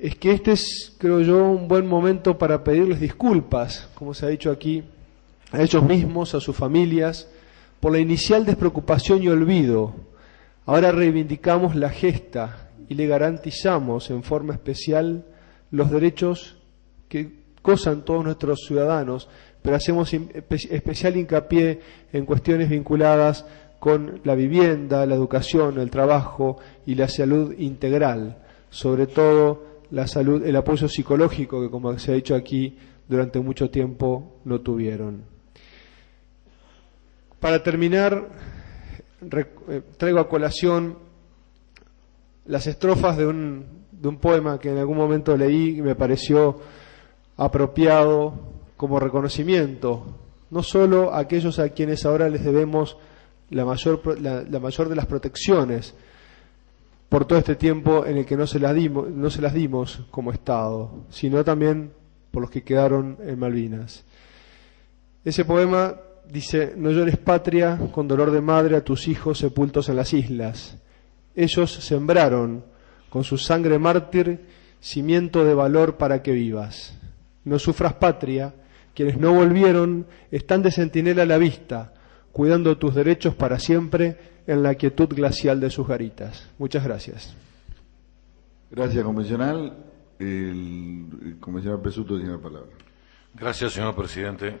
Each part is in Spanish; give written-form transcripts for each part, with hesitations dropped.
es que este es, creo yo, un buen momento para pedirles disculpas, como se ha dicho aquí, a ellos mismos, a sus familias, por la inicial despreocupación y olvido. Ahora reivindicamos la gesta y le garantizamos en forma especial los derechos que gozan todos nuestros ciudadanos, pero hacemos especial hincapié en cuestiones vinculadas con la vivienda, la educación, el trabajo y la salud integral, sobre todo la salud, el apoyo psicológico que, como se ha dicho aquí, durante mucho tiempo no tuvieron. Para terminar, traigo a colación las estrofas de un poema que en algún momento leí y me pareció apropiado como reconocimiento, no solo a aquellos a quienes ahora les debemos la mayor de las protecciones por todo este tiempo en el que no se las dimos como Estado, sino también por los que quedaron en Malvinas. Ese poema dice: no llores patria con dolor de madre a tus hijos sepultos en las islas. Ellos sembraron con su sangre mártir cimiento de valor para que vivas. No sufras patria, quienes no volvieron están de centinela a la vista, cuidando tus derechos para siempre en la quietud glacial de sus garitas. Muchas gracias. Gracias, convencional. El convencional Pesuto tiene la palabra. Gracias, señor presidente.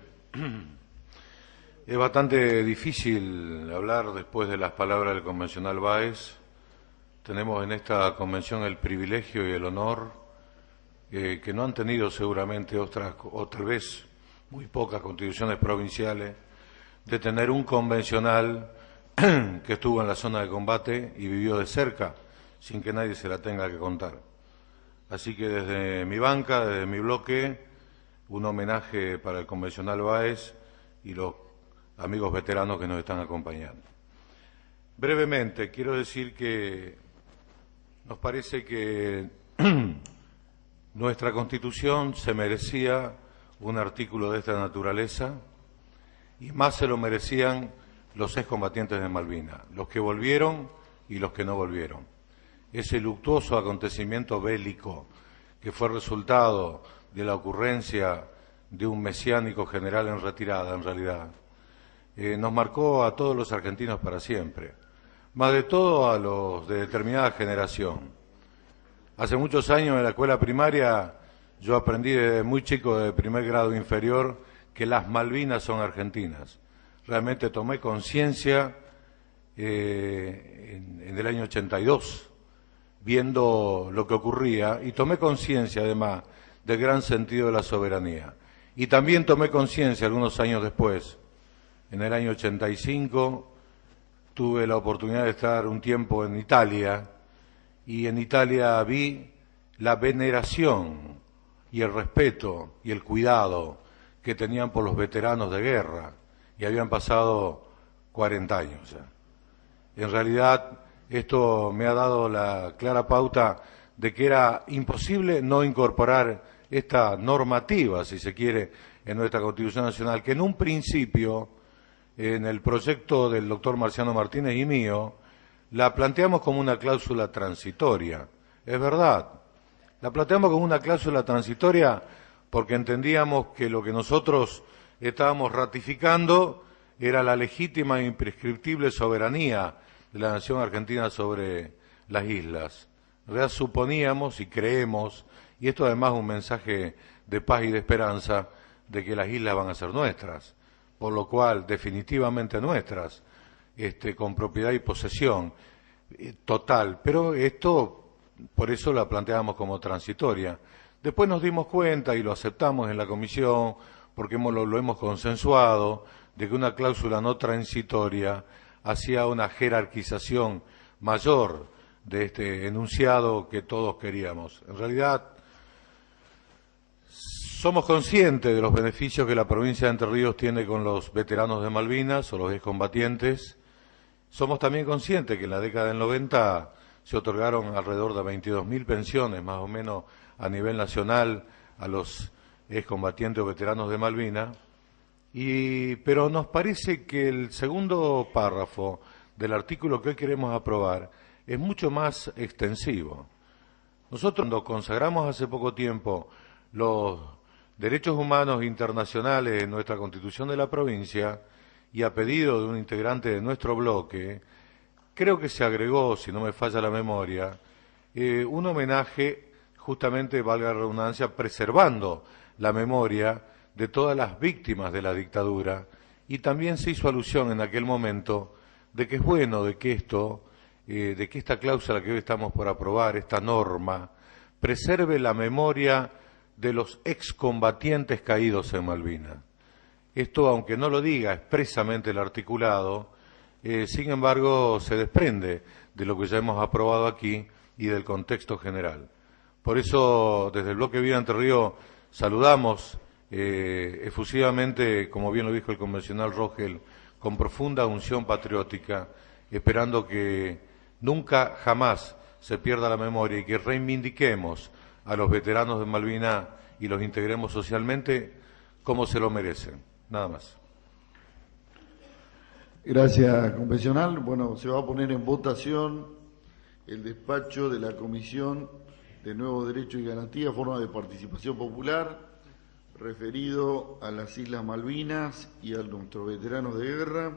Es bastante difícil hablar después de las palabras del convencional Báez. Tenemos en esta convención el privilegio y el honor que no han tenido seguramente otras, o tal vez muy pocas constituciones provinciales, de tener un convencional que estuvo en la zona de combate y vivió de cerca, sin que nadie se la tenga que contar. Así que desde mi banca, desde mi bloque, un homenaje para el convencional Báez y los amigos veteranos que nos están acompañando. Brevemente, quiero decir que nos parece que nuestra Constitución se merecía un artículo de esta naturaleza, y más se lo merecían los excombatientes de Malvinas, los que volvieron y los que no volvieron. Ese luctuoso acontecimiento bélico que fue resultado de la ocurrencia de un mesiánico general en retirada, en realidad, nos marcó a todos los argentinos para siempre, más de todo a los de determinada generación. Hace muchos años en la escuela primaria yo aprendí desde muy chico, de primer grado inferior, que las Malvinas son argentinas. Realmente tomé conciencia en el año 82, viendo lo que ocurría, y tomé conciencia además del gran sentido de la soberanía. Y también tomé conciencia algunos años después, en el año 85, tuve la oportunidad de estar un tiempo en Italia, y en Italia vi la veneración y el respeto y el cuidado que tenían por los veteranos de guerra, y habían pasado 40 años ya. En realidad, esto me ha dado la clara pauta de que era imposible no incorporar esta normativa, si se quiere, en nuestra Constitución Nacional, que en un principio, en el proyecto del doctor Marciano Martínez y mío, la planteamos como una cláusula transitoria. Es verdad, la planteamos como una cláusula transitoria porque entendíamos que lo que nosotros estábamos ratificando era la legítima e imprescriptible soberanía de la nación argentina sobre las islas. En realidad suponíamos y creemos, y esto además es un mensaje de paz y de esperanza, de que las islas van a ser nuestras, por lo cual definitivamente nuestras, con propiedad y posesión total. Pero esto, por eso la planteamos como transitoria. Después nos dimos cuenta y lo aceptamos en la comisión, porque lo hemos consensuado, de que una cláusula no transitoria hacía una jerarquización mayor de este enunciado que todos queríamos. En realidad, somos conscientes de los beneficios que la provincia de Entre Ríos tiene con los veteranos de Malvinas o los excombatientes. Somos también conscientes que en la década del 90 se otorgaron alrededor de 22.000 pensiones, más o menos a nivel nacional, a los excombatientes o veteranos de Malvinas. Pero nos parece que el segundo párrafo del artículo que hoy queremos aprobar es mucho más extensivo. Nosotros cuando consagramos hace poco tiempo los derechos humanos internacionales en nuestra Constitución de la provincia y a pedido de un integrante de nuestro bloque, creo que se agregó, si no me falla la memoria, un homenaje, justamente, valga la redundancia, preservando la memoria de todas las víctimas de la dictadura, y también se hizo alusión en aquel momento de que es bueno de que esta cláusula que hoy estamos por aprobar, esta norma, preserve la memoria de los excombatientes caídos en Malvinas. Esto, aunque no lo diga expresamente el articulado, sin embargo, se desprende de lo que ya hemos aprobado aquí y del contexto general. Por eso, desde el bloque Vida Entre Ríos, saludamos efusivamente, como bien lo dijo el convencional Rogel, con profunda unción patriótica, esperando que nunca, jamás se pierda la memoria y que reivindiquemos a los veteranos de Malvinas y los integremos socialmente como se lo merecen. Nada más. Gracias, convencional. Bueno, se va a poner en votación el despacho de la Comisión de Nuevos Derechos y Garantías, forma de participación popular, referido a las Islas Malvinas y a nuestros veteranos de guerra.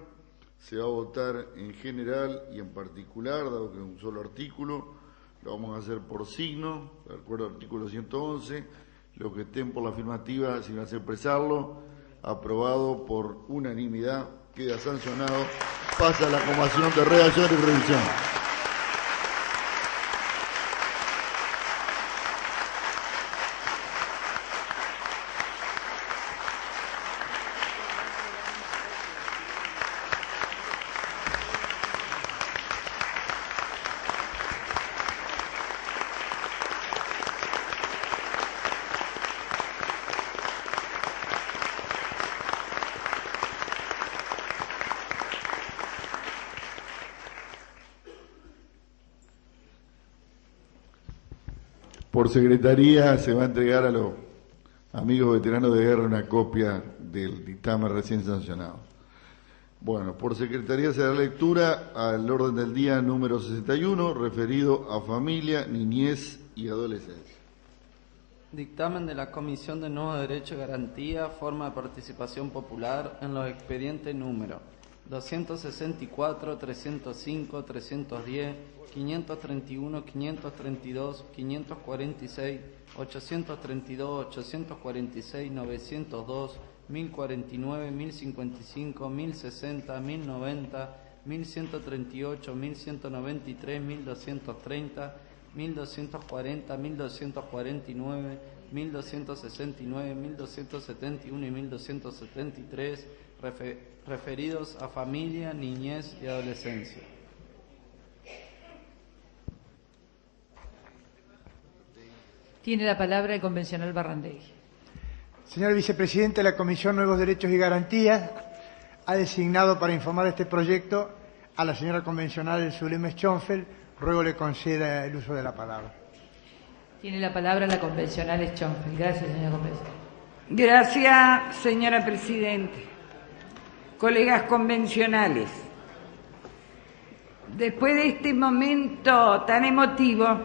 Se va a votar en general y en particular, dado que es un solo artículo. Lo vamos a hacer por signo, de acuerdo al artículo 111. Los que estén por la afirmativa, sin hacer expresarlo, aprobado por unanimidad, queda sancionado. Pasa a la Comisión de Redacción y Revisión. Por secretaría se va a entregar a los amigos veteranos de guerra una copia del dictamen recién sancionado. Bueno, por secretaría se da lectura al orden del día número 61, referido a familia, niñez y adolescencia. Dictamen de la Comisión de Nuevos Derechos y Garantía, forma de participación popular en los expedientes número 264, 305, 310, 531, 532, 546, 832, 846, 902, 1049, 1055, 1060, 1090, 1138, 1193, 1230, 1240, 1249, 1269, 1271 y 1273, referidos a familia, niñez y adolescencia. Tiene la palabra el convencional Barrandegui. Señor Vicepresidente, la Comisión Nuevos Derechos y Garantías ha designado para informar este proyecto a la señora convencional Zulema Schonfeld. Ruego le conceda el uso de la palabra. Tiene la palabra la convencional Schonfeld. Gracias, señora convencional. Gracias, señora Presidente. Colegas convencionales, después de este momento tan emotivo,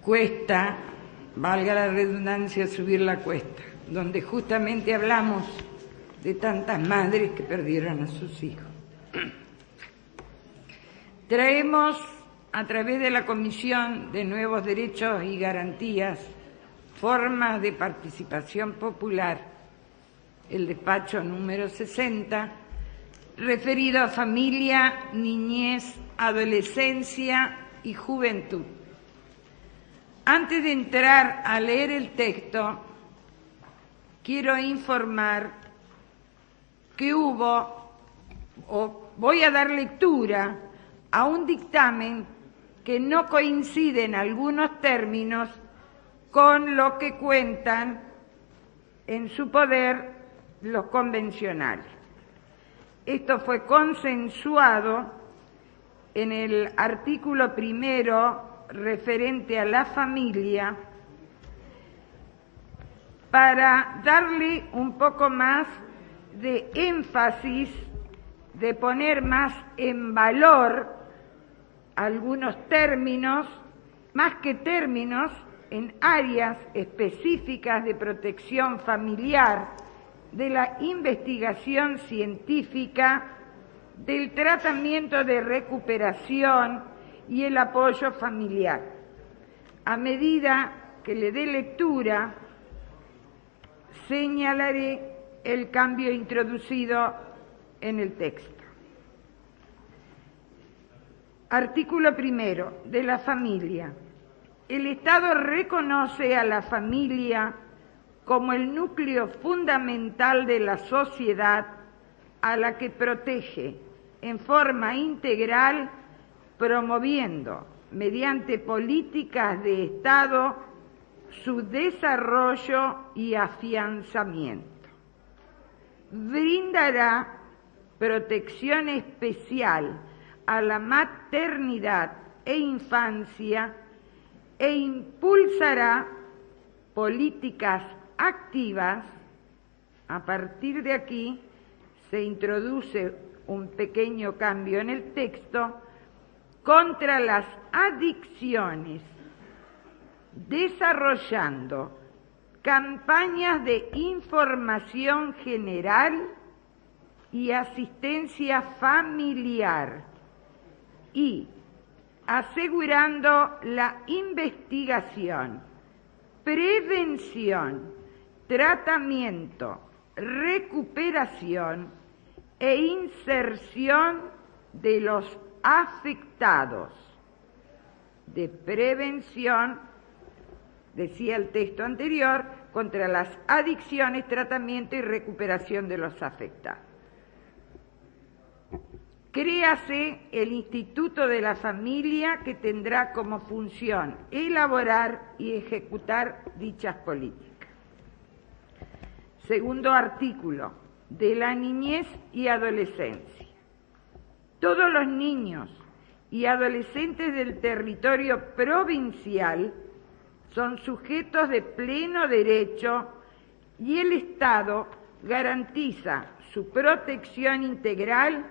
cuesta, valga la redundancia, subir la cuesta, donde justamente hablamos de tantas madres que perdieron a sus hijos. Traemos, a través de la Comisión de Nuevos Derechos y Garantías, formas de participación popular, el despacho número 60, referido a familia, niñez, adolescencia y juventud. Antes de entrar a leer el texto, quiero informar que voy a dar lectura a un dictamen que no coincide en algunos términos con lo que cuentan en su poder los convencionales. Esto fue consensuado en el artículo primero referente a la familia para darle un poco más de énfasis, de poner más en valor algunos términos, más que términos, en áreas específicas de protección familiar, de la investigación científica, del tratamiento de recuperación y el apoyo familiar. A medida que le dé lectura, señalaré el cambio introducido en el texto. Artículo primero, de la familia. El Estado reconoce a la familia como el núcleo fundamental de la sociedad a la que protege en forma integral, promoviendo, mediante políticas de Estado, su desarrollo y afianzamiento. Brindará protección especial a la maternidad e infancia e impulsará políticas activas. A partir de aquí se introduce un pequeño cambio en el texto, contra las adicciones, desarrollando campañas de información general y asistencia familiar y asegurando la investigación, prevención, tratamiento, recuperación e inserción de los afectados, de prevención, decía el texto anterior, contra las adicciones, tratamiento y recuperación de los afectados. Créase el Instituto de la Familia, que tendrá como función elaborar y ejecutar dichas políticas. Segundo artículo, de la niñez y adolescencia. Todos los niños y adolescentes del territorio provincial son sujetos de pleno derecho y el Estado garantiza su protección integral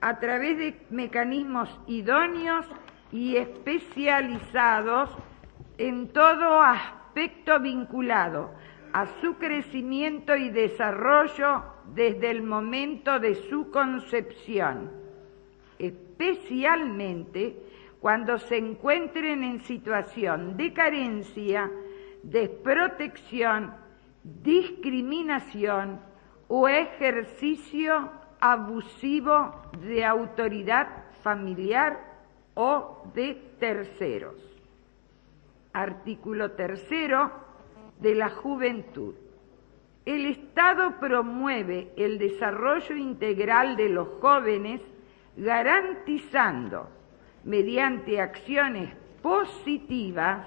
a través de mecanismos idóneos y especializados en todo aspecto vinculado a su crecimiento y desarrollo desde el momento de su concepción, especialmente cuando se encuentren en situación de carencia, desprotección, discriminación o ejercicio abusivo de autoridad familiar o de terceros. Artículo tercero, de la juventud. El Estado promueve el desarrollo integral de los jóvenes, garantizando, mediante acciones positivas,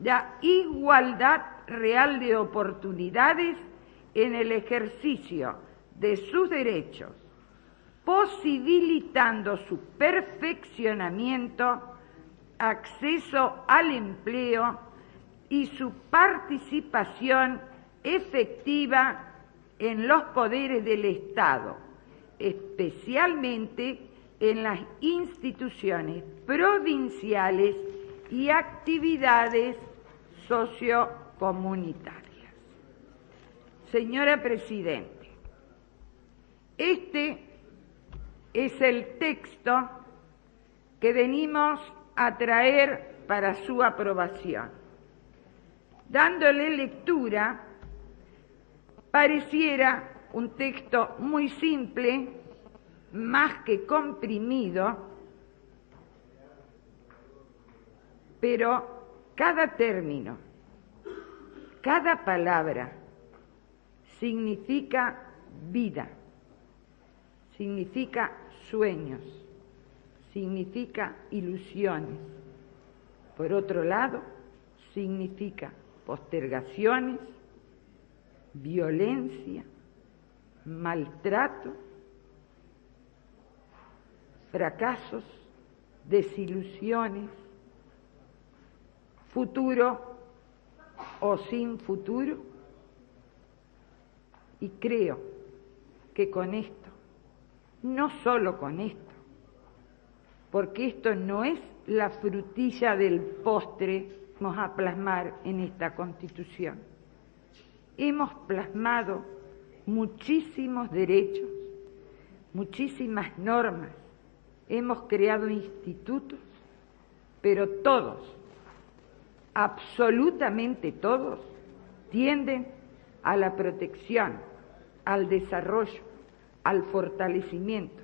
la igualdad real de oportunidades en el ejercicio de sus derechos, posibilitando su perfeccionamiento, acceso al empleo y su participación efectiva en los poderes del Estado, especialmente en las instituciones provinciales y actividades sociocomunitarias. Señora Presidenta, este es el texto que venimos a traer para su aprobación. Dándole lectura, pareciera un texto muy simple, más que comprimido, pero cada término, cada palabra significa vida, significa sueños, significa ilusiones. Por otro lado, significa postergaciones, violencia, maltrato, fracasos, desilusiones, futuro o sin futuro. Y creo que con esto, no solo con esto, porque esto no es la frutilla del postre vamos a plasmar en esta Constitución. Hemos plasmado muchísimos derechos, muchísimas normas, hemos creado institutos, pero todos, absolutamente todos, tienden a la protección, al desarrollo, al fortalecimiento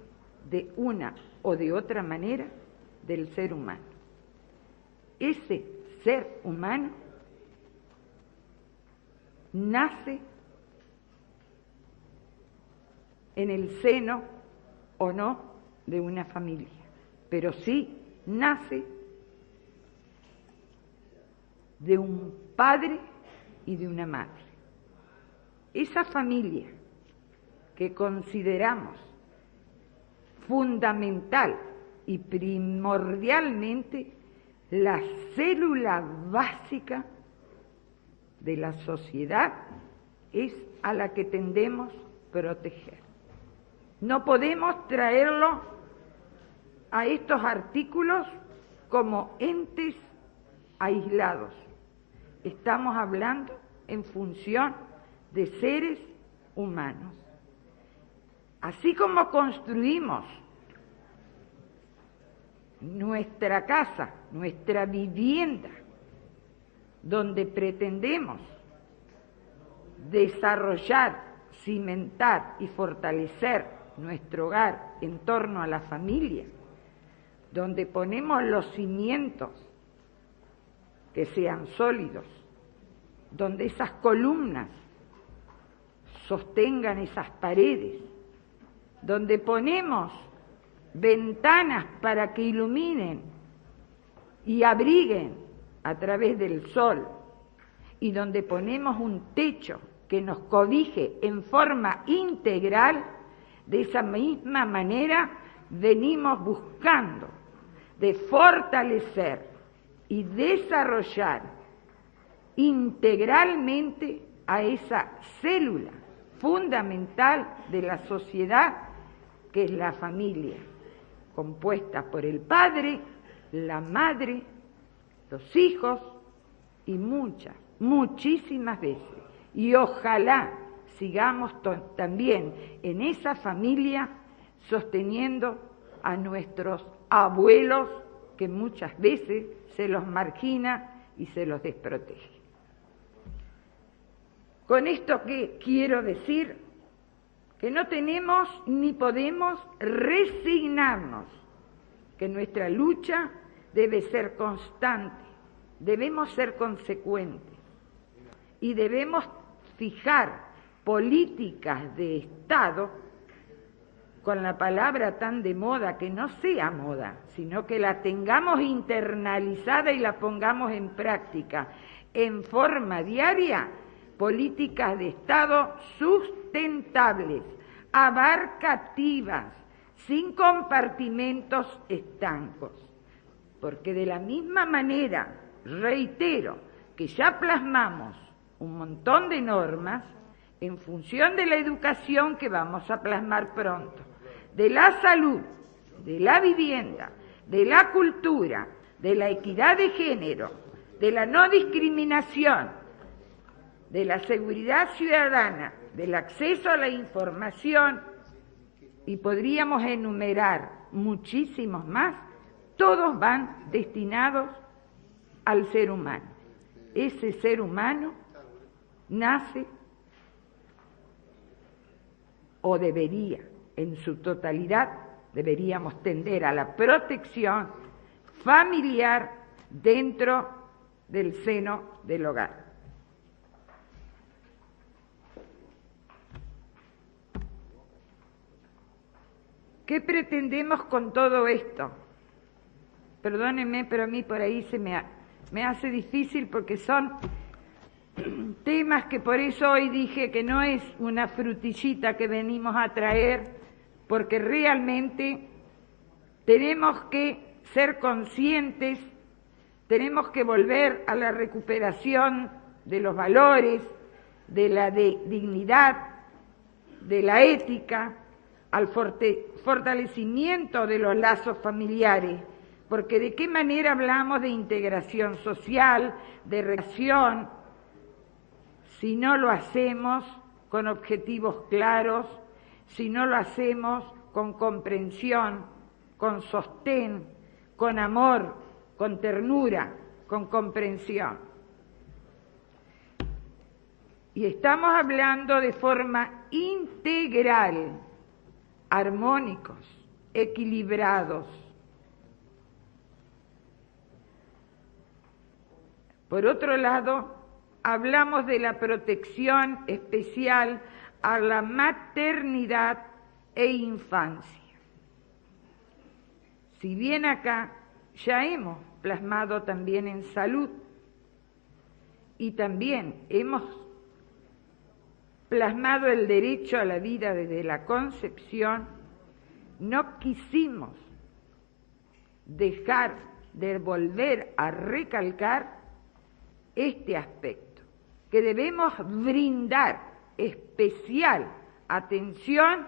de una o de otra manera del ser humano. Ese ser humano nace en el seno o no de una familia, pero sí nace de un padre y de una madre. Esa familia que consideramos fundamental y primordialmente la célula básica de la sociedad es a la que tendemos proteger. No podemos traerlo a estos artículos como entes aislados. Estamos hablando en función de seres humanos. Así como construimos nuestra casa, nuestra vivienda, donde pretendemos desarrollar, cimentar y fortalecer nuestro hogar en torno a la familia, donde ponemos los cimientos que sean sólidos, donde esas columnas sostengan esas paredes, donde ponemos ventanas para que iluminen y abriguen a través del sol, y donde ponemos un techo que nos cobije en forma integral, de esa misma manera venimos buscando de fortalecer y desarrollar integralmente a esa célula fundamental de la sociedad, que es la familia, compuesta por el padre, la madre, los hijos y muchísimas veces. Y ojalá sigamos también en esa familia sosteniendo a nuestros abuelos, que muchas veces se los margina y se los desprotege. Con esto que quiero decir que no tenemos ni podemos resignarnos, que nuestra lucha debe ser constante, debemos ser consecuentes y debemos fijar políticas de Estado, con la palabra tan de moda, que no sea moda, sino que la tengamos internalizada y la pongamos en práctica en forma diaria, políticas de Estado sustentables, abarcativas, sin compartimentos estancos. Porque de la misma manera, reitero, que ya plasmamos un montón de normas en función de la educación que vamos a plasmar pronto, de la salud, de la vivienda, de la cultura, de la equidad de género, de la no discriminación, de la seguridad ciudadana, del acceso a la información, y podríamos enumerar muchísimos más, todos van destinados al ser humano. Ese ser humano nace, o debería, en su totalidad, deberíamos tender a la protección familiar dentro del seno del hogar. ¿Qué pretendemos con todo esto? Perdónenme, pero a mí por ahí me hace difícil, porque son temas que por eso hoy dije que no es una frutillita que venimos a traer, porque realmente tenemos que ser conscientes, tenemos que volver a la recuperación de los valores, de la dignidad, de la ética, al fortalecimiento de los lazos familiares, porque de qué manera hablamos de integración social, de relación, si no lo hacemos con objetivos claros, si no lo hacemos con comprensión, con sostén, con amor, con ternura, con comprensión. Y estamos hablando de forma integral, armónicos, equilibrados. Por otro lado, hablamos de la protección especial a la maternidad e infancia. Si bien acá ya hemos plasmado también en salud y también hemos plasmado el derecho a la vida desde la concepción, no quisimos dejar de volver a recalcar este aspecto, que debemos brindar especial atención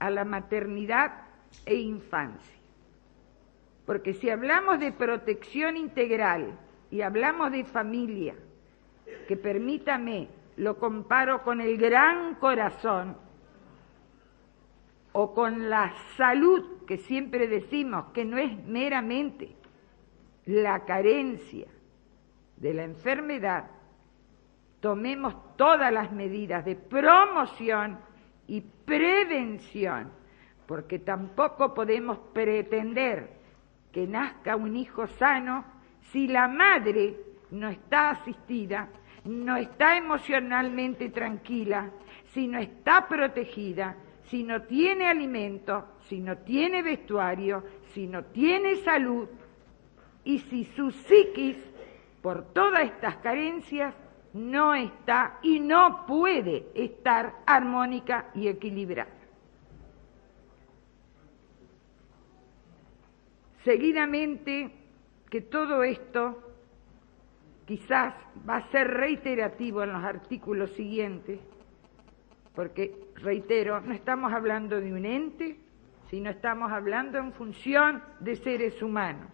a la maternidad e infancia. Porque si hablamos de protección integral y hablamos de familia, que permítame, lo comparo con el gran corazón o con la salud, que siempre decimos que no es meramente la carencia de la enfermedad, tomemos todas las medidas de promoción y prevención, porque tampoco podemos pretender que nazca un hijo sano si la madre no está asistida, no está emocionalmente tranquila, si no está protegida, si no tiene alimento, si no tiene vestuario, si no tiene salud, y si su psiquis, por todas estas carencias, no está y no puede estar armónica y equilibrada. Seguidamente, que todo esto quizás va a ser reiterativo en los artículos siguientes, porque, reitero, no estamos hablando de un ente, sino estamos hablando en función de seres humanos.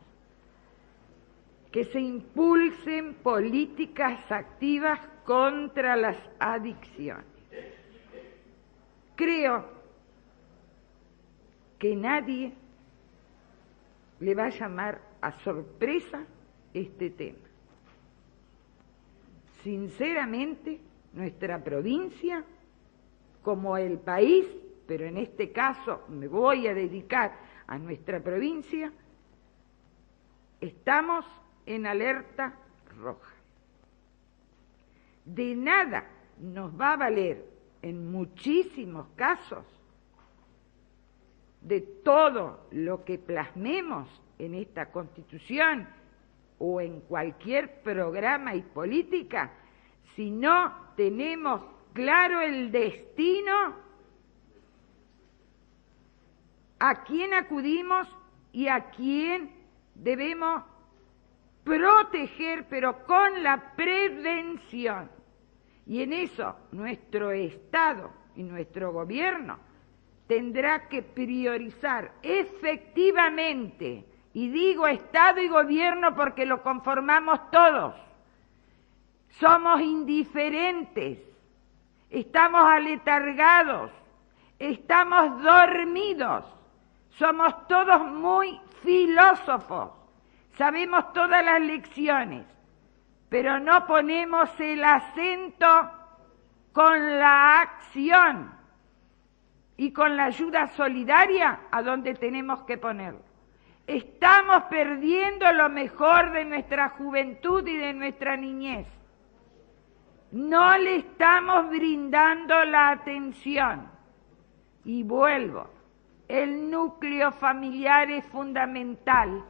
Que se impulsen políticas activas contra las adicciones. Creo que nadie le va a llamar a sorpresa este tema. Sinceramente, nuestra provincia, como el país, pero en este caso me voy a dedicar a nuestra provincia, estamos en alerta roja. De nada nos va a valer, en muchísimos casos, de todo lo que plasmemos en esta Constitución o en cualquier programa y política, si no tenemos claro el destino, a quién acudimos y a quién debemos proteger, pero con la prevención. Y en eso nuestro Estado y nuestro gobierno tendrá que priorizar efectivamente, y digo Estado y gobierno porque lo conformamos todos, somos indiferentes, estamos aletargados, estamos dormidos, somos todos muy filósofos, sabemos todas las lecciones, pero no ponemos el acento con la acción y con la ayuda solidaria a donde tenemos que ponerlo. Estamos perdiendo lo mejor de nuestra juventud y de nuestra niñez. No le estamos brindando la atención. Y vuelvo, el núcleo familiar es fundamental,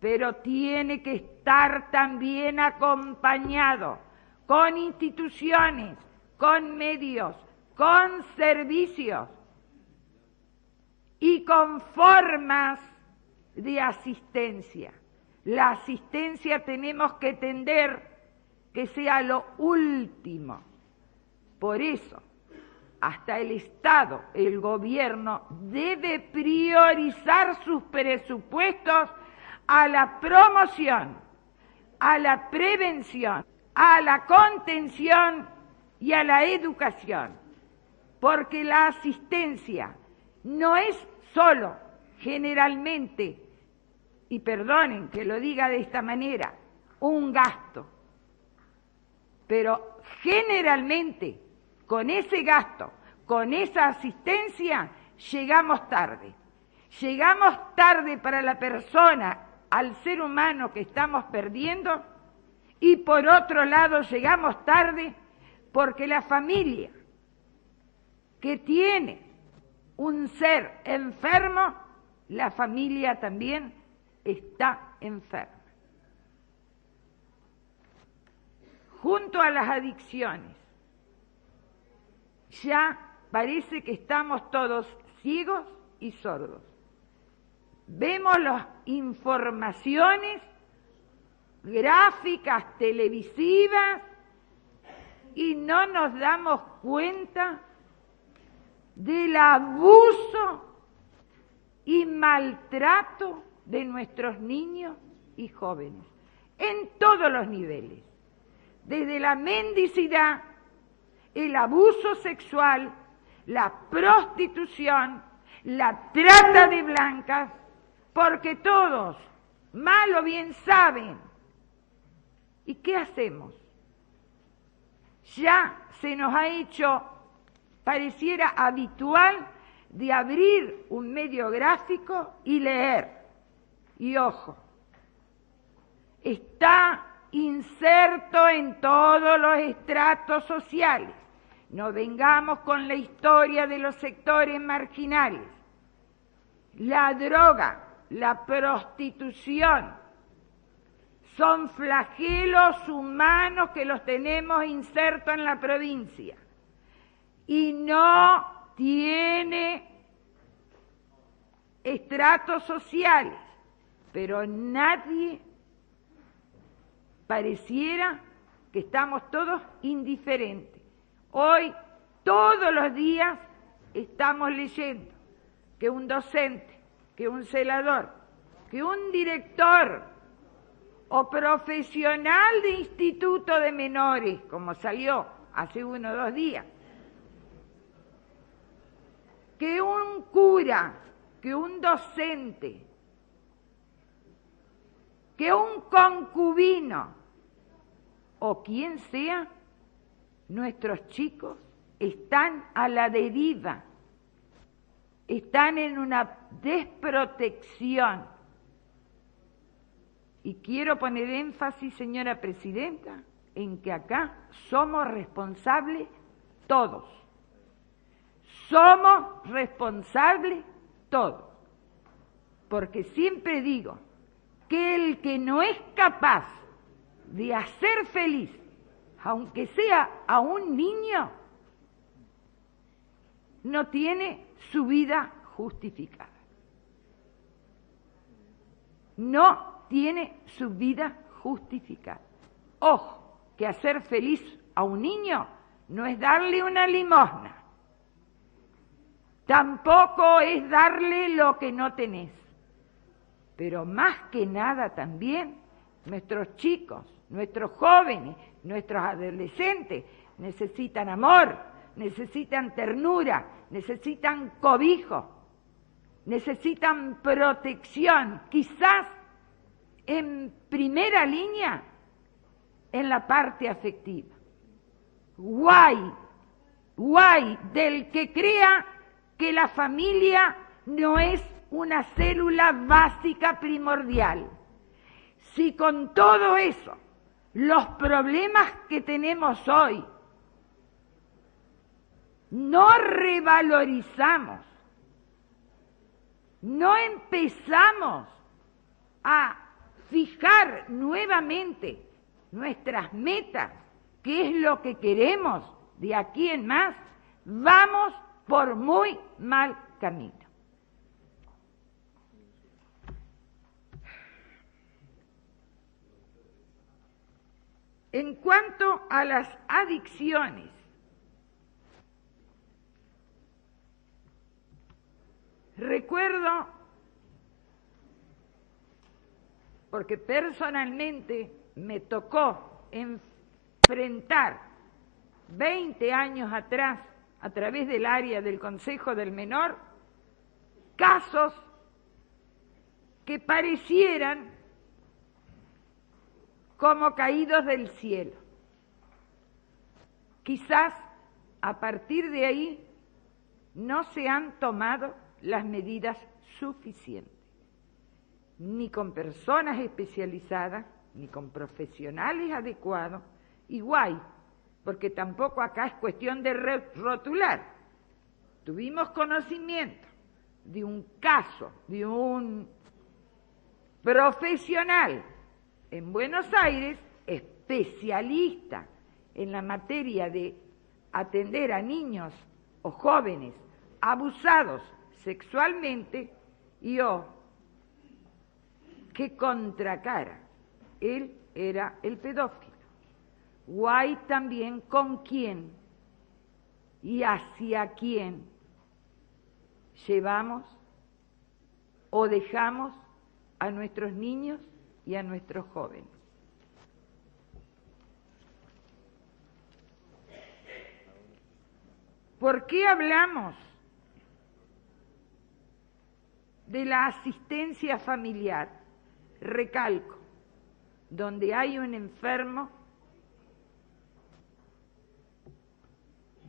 pero tiene que estar también acompañado con instituciones, con medios, con servicios y con formas de asistencia. La asistencia tenemos que tender que sea lo último. Por eso, hasta el Estado, el gobierno, debe priorizar sus presupuestos a la promoción, a la prevención, a la contención y a la educación, porque la asistencia no es solo generalmente, y perdonen que lo diga de esta manera, un gasto, pero generalmente con ese gasto, con esa asistencia, llegamos tarde. Llegamos tarde para la persona, al ser humano que estamos perdiendo, y por otro lado llegamos tarde porque la familia que tiene un ser enfermo, la familia también está enferma. Junto a las adicciones, ya parece que estamos todos ciegos y sordos. Vemos las informaciones, gráficas, televisivas, y no nos damos cuenta del abuso y maltrato de nuestros niños y jóvenes, en todos los niveles, desde la mendicidad, el abuso sexual, la prostitución, la trata de blancas, porque todos, mal o bien, saben. ¿Y qué hacemos? Ya se nos ha hecho, pareciera habitual, de abrir un medio gráfico y leer. Y ojo, está inserto en todos los estratos sociales. No vengamos con la historia de los sectores marginales. La droga, la prostitución, son flagelos humanos que los tenemos insertos en la provincia. Y no tiene estratos sociales, pero nadie pareciera que estamos todos indiferentes. Hoy, todos los días, estamos leyendo que un docente, que un celador, que un director o profesional de instituto de menores, como salió hace 1 o 2 días, que un cura, que un docente, que un concubino o quien sea, nuestros chicos están a la deriva, están en una desprotección. Y quiero poner énfasis, señora presidenta, en que acá somos responsables todos. Somos responsables todos. Porque siempre digo que el que no es capaz de hacer feliz, aunque sea a un niño, no tiene su vida justificada. No tiene su vida justificada. Ojo, que hacer feliz a un niño no es darle una limosna. Tampoco es darle lo que no tenés. Pero más que nada también, nuestros chicos, nuestros jóvenes, nuestros adolescentes necesitan amor, necesitan ternura, necesitan cobijo, necesitan protección, quizás en primera línea en la parte afectiva. Guay del que crea que la familia no es una célula básica primordial. Si con todo eso, los problemas que tenemos hoy, no revalorizamos, no empezamos a fijar nuevamente nuestras metas, qué es lo que queremos de aquí en más, vamos por muy mal camino. En cuanto a las adicciones, Recuerdo, porque personalmente me tocó enfrentar 20 años atrás, a través del área del Consejo del Menor, casos que parecieran como caídos del cielo. Quizás a partir de ahí no se han tomado las medidas suficientes, ni con personas especializadas, ni con profesionales adecuados, igual, porque tampoco acá es cuestión de rotular. Tuvimos conocimiento de un caso, de un profesional en Buenos Aires, especialista en la materia de atender a niños o jóvenes abusados sexualmente, y qué contracara, él era el pedófilo. Guay también con quién y hacia quién llevamos o dejamos a nuestros niños y a nuestros jóvenes. ¿Por qué hablamos de la asistencia familiar? Recalco, donde hay un enfermo,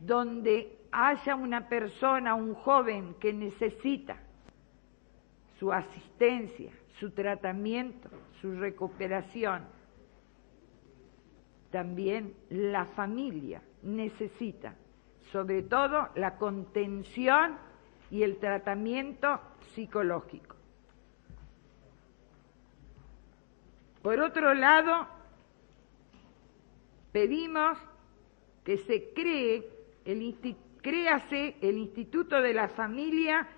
donde haya una persona, un joven que necesita su asistencia, su tratamiento, su recuperación, también la familia necesita, sobre todo, la contención y el tratamiento psicológico. Por otro lado, pedimos que se créase el Instituto de la Familia,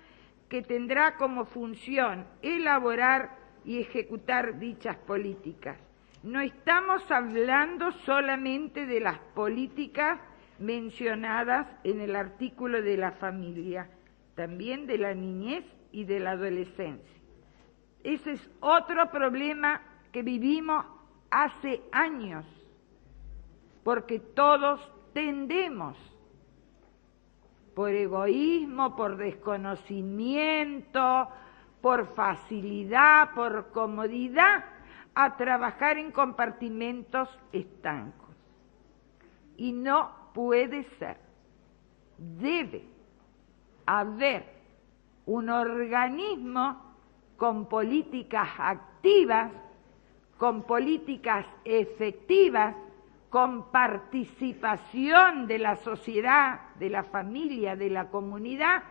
que tendrá como función elaborar y ejecutar dichas políticas. No estamos hablando solamente de las políticas mencionadas en el artículo de la familia, también de la niñez y de la adolescencia. Ese es otro problema que vivimos hace años, porque todos tendemos, por egoísmo, por desconocimiento, por facilidad, por comodidad, a trabajar en compartimentos estancos. Y no puede ser. Debe haber un organismo con políticas activas, con políticas efectivas, con participación de la sociedad, de la familia, de la comunidad,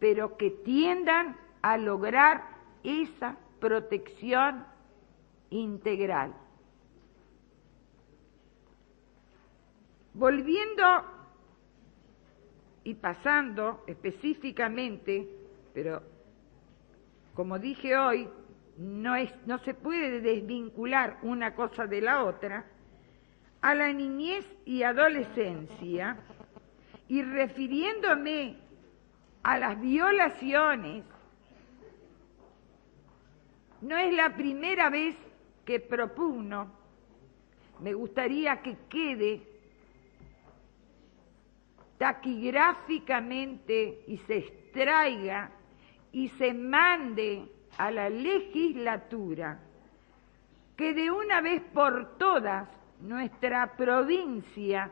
pero que tiendan a lograr esa protección integral. Volviendo y pasando específicamente, pero como dije hoy, no se puede desvincular una cosa de la otra, a la niñez y adolescencia, y refiriéndome a las violaciones, no es la primera vez que propugno, me gustaría que quede taquigráficamente y se extraiga y se mande a la legislatura que de una vez por todas nuestra provincia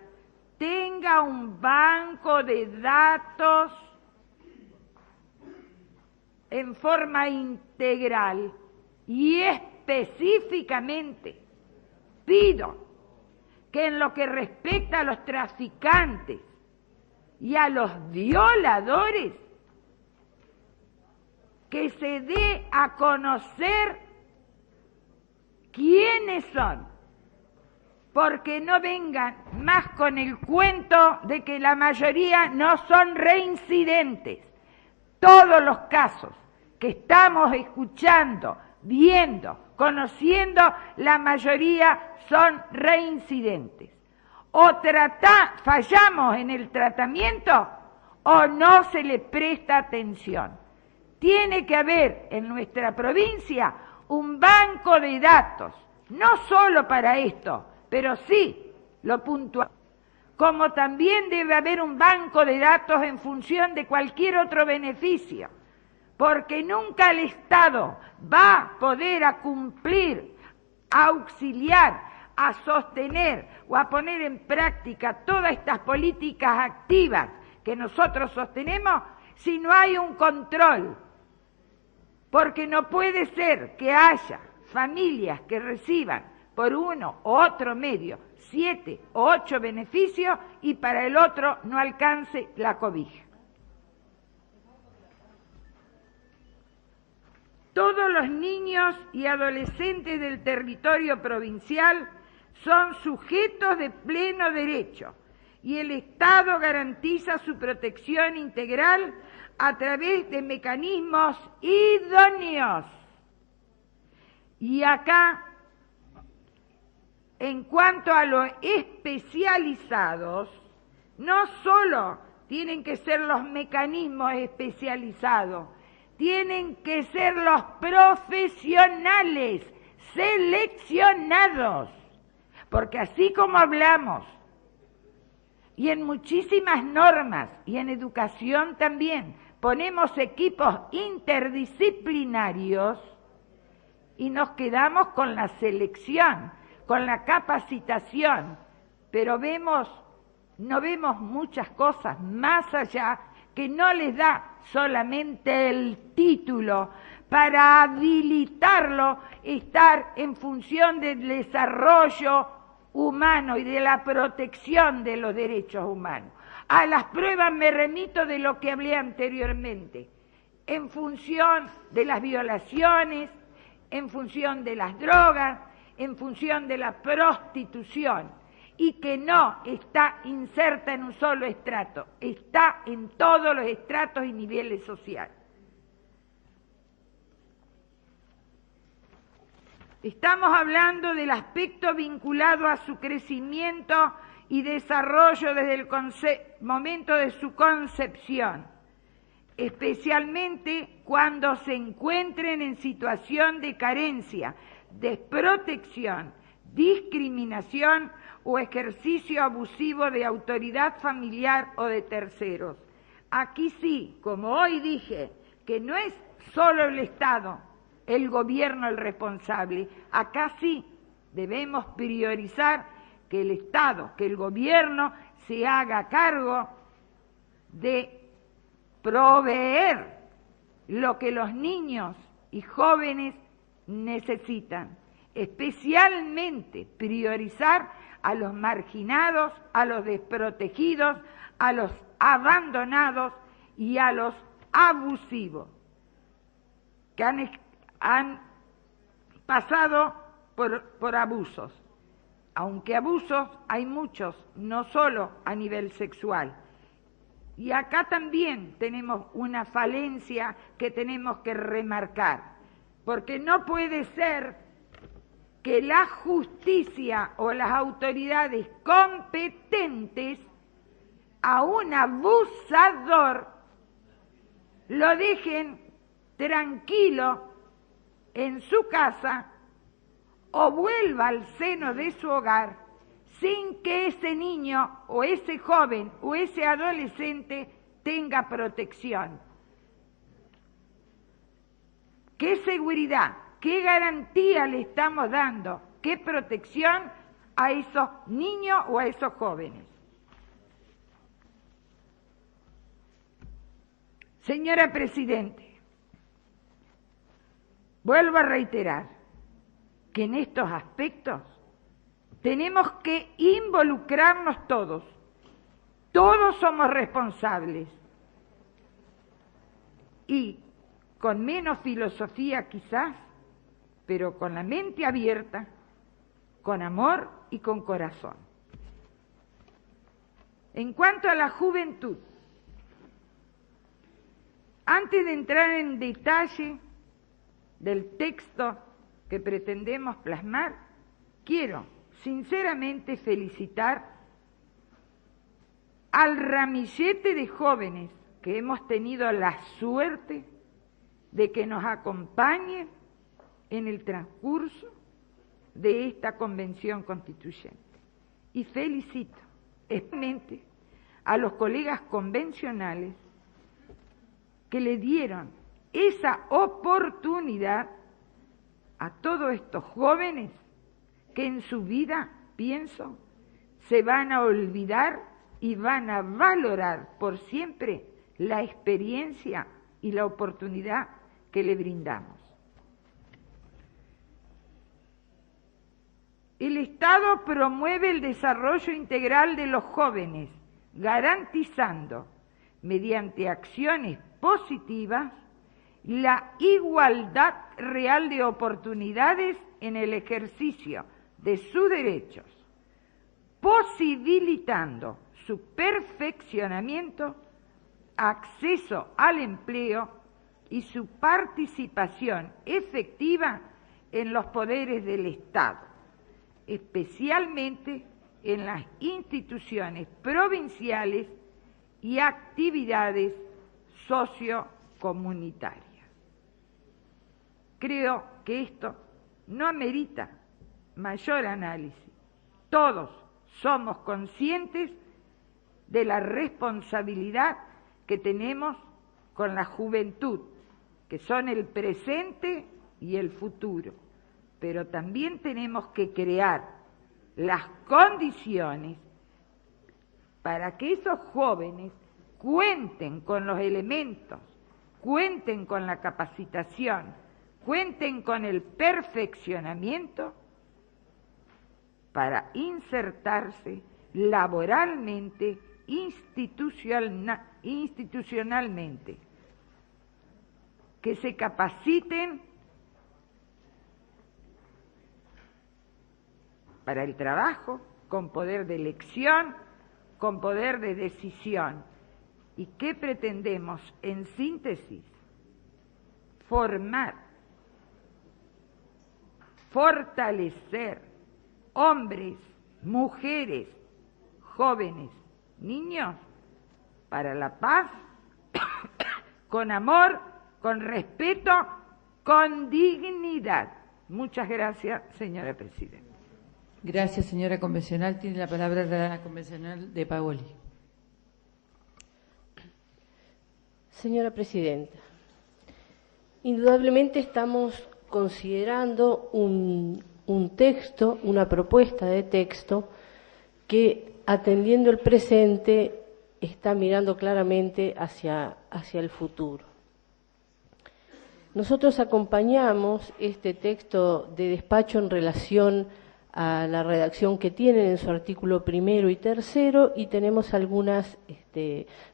tenga un banco de datos en forma integral, y específicamente pido que en lo que respecta a los traficantes y a los violadores, que se dé a conocer quiénes son, porque no vengan más con el cuento de que la mayoría no son reincidentes. Todos los casos que estamos escuchando, viendo, conociendo, la mayoría son reincidentes. O fallamos en el tratamiento o no se le presta atención. tiene que haber en nuestra provincia un banco de datos, no solo para esto, pero sí lo puntual, como también debe haber un banco de datos en función de cualquier otro beneficio, porque nunca el Estado va a poder a cumplir, a auxiliar, a sostener o a poner en práctica todas estas políticas activas que nosotros sostenemos si no hay un control. Porque no puede ser que haya familias que reciban por uno u otro medio 7 o 8 beneficios y para el otro no alcance la cobija. Todos los niños y adolescentes del territorio provincial son sujetos de pleno derecho y el Estado garantiza su protección integral a través de mecanismos idóneos. Y acá, en cuanto a los especializados, no solo tienen que ser los mecanismos especializados, tienen que ser los profesionales seleccionados, porque así como hablamos, y en muchísimas normas, y en educación también, ponemos equipos interdisciplinarios y nos quedamos con la selección, con la capacitación, pero no vemos muchas cosas más allá que no les da solamente el título para habilitarlo, estar en función del desarrollo humano y de la protección de los derechos humanos. A las pruebas me remito de lo que hablé anteriormente, en función de las violaciones, en función de las drogas, en función de la prostitución, y que no está inserta en un solo estrato, está en todos los estratos y niveles sociales. Estamos hablando del aspecto vinculado a su crecimiento y desarrollo desde el momento de su concepción, especialmente cuando se encuentren en situación de carencia, desprotección, discriminación o ejercicio abusivo de autoridad familiar o de terceros. Aquí sí, como hoy dije, que no es solo el Estado, el gobierno el responsable, acá sí debemos priorizar que el Estado, que el gobierno se haga cargo de proveer lo que los niños y jóvenes necesitan, especialmente priorizar a los marginados, a los desprotegidos, a los abandonados y a los abusivos, que han pasado por abusos, aunque abusos hay muchos, no solo a nivel sexual. Y acá también tenemos una falencia que tenemos que remarcar, porque no puede ser que la justicia o las autoridades competentes a un abusador lo dejen tranquilo en su casa o vuelva al seno de su hogar sin que ese niño o ese joven o ese adolescente tenga protección. ¿Qué seguridad, qué garantía le estamos dando, qué protección a esos niños o a esos jóvenes? Señora Presidente, vuelvo a reiterar que en estos aspectos tenemos que involucrarnos todos. Todos somos responsables. Y con menos filosofía quizás, pero con la mente abierta, con amor y con corazón. En cuanto a la juventud, antes de entrar en detalle del texto que pretendemos plasmar, quiero sinceramente felicitar al ramillete de jóvenes que hemos tenido la suerte de que nos acompañen en el transcurso de esta convención constituyente. Y felicito especialmente a los colegas convencionales que le dieron esa oportunidad a todos estos jóvenes que en su vida, pienso, se van a olvidar y van a valorar por siempre la experiencia y la oportunidad que le brindamos. El Estado promueve el desarrollo integral de los jóvenes, garantizando, mediante acciones positivas, la igualdad real de oportunidades en el ejercicio de sus derechos, posibilitando su perfeccionamiento, acceso al empleo y su participación efectiva en los poderes del Estado, especialmente en las instituciones provinciales y actividades sociocomunitarias. Creo que esto no amerita mayor análisis. Todos somos conscientes de la responsabilidad que tenemos con la juventud, que son el presente y el futuro, pero también tenemos que crear las condiciones para que esos jóvenes cuenten con los elementos, cuenten con la capacitación, cuenten con el perfeccionamiento para insertarse laboralmente, institucionalmente, que se capaciten para el trabajo, con poder de elección, con poder de decisión. ¿Y qué pretendemos? En síntesis, formar, fortalecer hombres, mujeres, jóvenes, niños, para la paz, con amor, con respeto, con dignidad. Muchas gracias, señora presidenta. Gracias, señora convencional. Tiene la palabra la convencional de Paoli. Señora presidenta, indudablemente estamos considerando un texto, una propuesta de texto que, atendiendo el presente, está mirando claramente hacia el futuro. Nosotros acompañamos este texto de despacho en relación a la redacción que tienen en su artículo 1 y 3, y tenemos algunas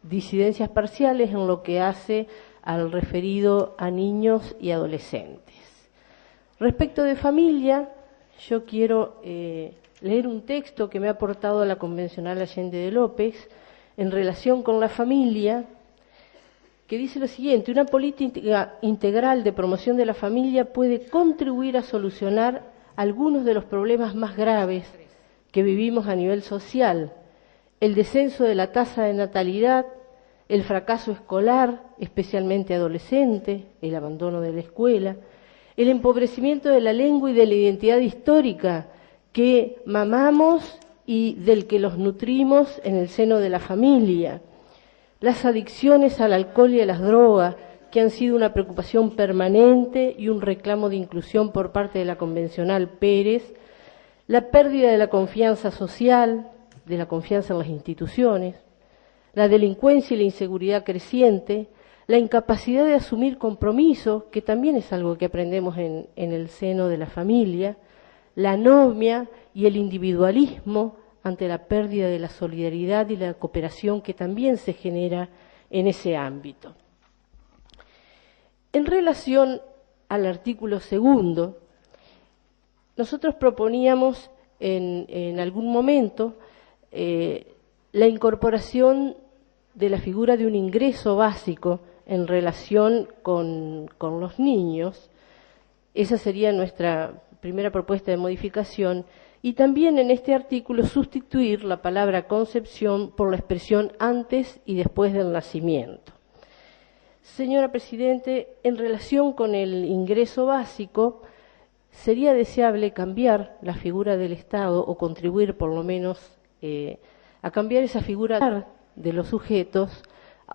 disidencias parciales en lo que hace al referido a niños y adolescentes. Respecto de familia, yo quiero leer un texto que me ha aportado la convencional Allende de López en relación con la familia, que dice lo siguiente: una política integral de promoción de la familia puede contribuir a solucionar algunos de los problemas más graves que vivimos a nivel social: el descenso de la tasa de natalidad, el fracaso escolar, especialmente adolescente, el abandono de la escuela, el empobrecimiento de la lengua y de la identidad histórica que mamamos y del que los nutrimos en el seno de la familia, las adicciones al alcohol y a las drogas, que han sido una preocupación permanente y un reclamo de inclusión por parte de la convencional Pérez, la pérdida de la confianza social, de la confianza en las instituciones, la delincuencia y la inseguridad creciente, la incapacidad de asumir compromisos, que también es algo que aprendemos en el seno de la familia, la anomia y el individualismo ante la pérdida de la solidaridad y la cooperación que también se genera en ese ámbito. En relación al artículo 2, nosotros proponíamos en algún momento la incorporación de la figura de un ingreso básico en relación con los niños. Esa sería nuestra primera propuesta de modificación, y también en este artículo sustituir la palabra concepción por la expresión antes y después del nacimiento. Señora Presidente, en relación con el ingreso básico, sería deseable cambiar la figura del Estado o contribuir por lo menos a cambiar esa figura de los sujetos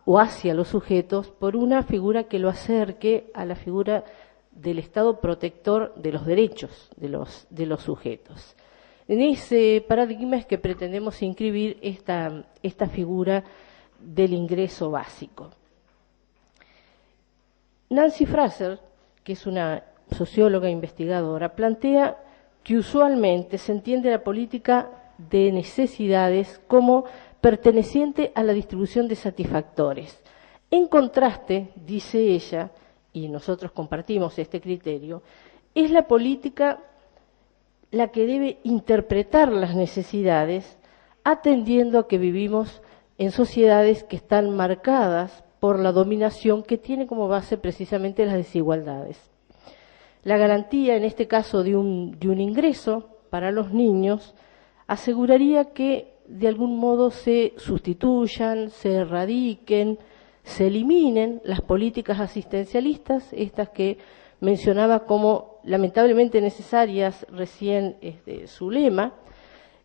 o hacia los sujetos por una figura que lo acerque a la figura del Estado protector de los derechos de los sujetos. En ese paradigma es que pretendemos inscribir esta figura del ingreso básico. Nancy Fraser, que es una socióloga investigadora, plantea que usualmente se entiende la política de necesidades como perteneciente a la distribución de satisfactores. En contraste, dice ella, y nosotros compartimos este criterio, es la política la que debe interpretar las necesidades, atendiendo a que vivimos en sociedades que están marcadas por la dominación que tiene como base precisamente las desigualdades. La garantía, en este caso, de un ingreso para los niños, aseguraría que de algún modo se sustituyan, se erradiquen, se eliminen las políticas asistencialistas, estas que mencionaba como lamentablemente necesarias recién Zulema,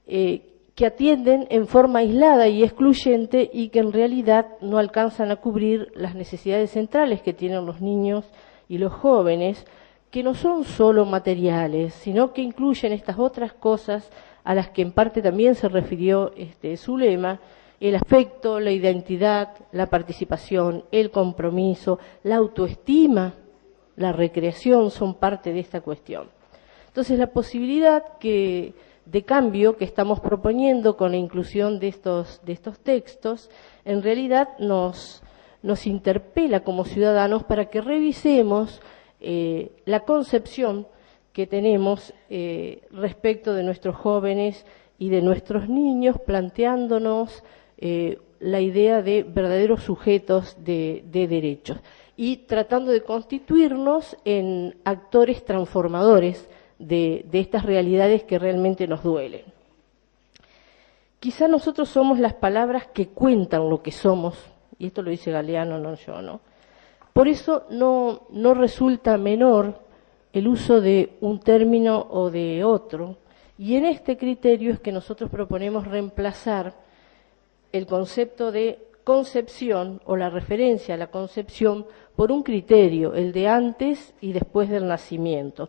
que atienden en forma aislada y excluyente y que en realidad no alcanzan a cubrir las necesidades centrales que tienen los niños y los jóvenes, que no son solo materiales, sino que incluyen estas otras cosas a las que en parte también se refirió Zulema: el afecto, la identidad, la participación, el compromiso, la autoestima, la recreación son parte de esta cuestión. Entonces, la posibilidad de cambio que estamos proponiendo con la inclusión de estos textos, en realidad nos interpela como ciudadanos para que revisemos la concepción que tenemos respecto de nuestros jóvenes y de nuestros niños, planteándonos la idea de verdaderos sujetos de derechos y tratando de constituirnos en actores transformadores de estas realidades que realmente nos duelen. Quizá nosotros somos las palabras que cuentan lo que somos, y esto lo dice Galeano, no yo, ¿no? Por eso no resulta menor el uso de un término o de otro, y en este criterio es que nosotros proponemos reemplazar el concepto de concepción o la referencia a la concepción por un criterio, el de antes y después del nacimiento.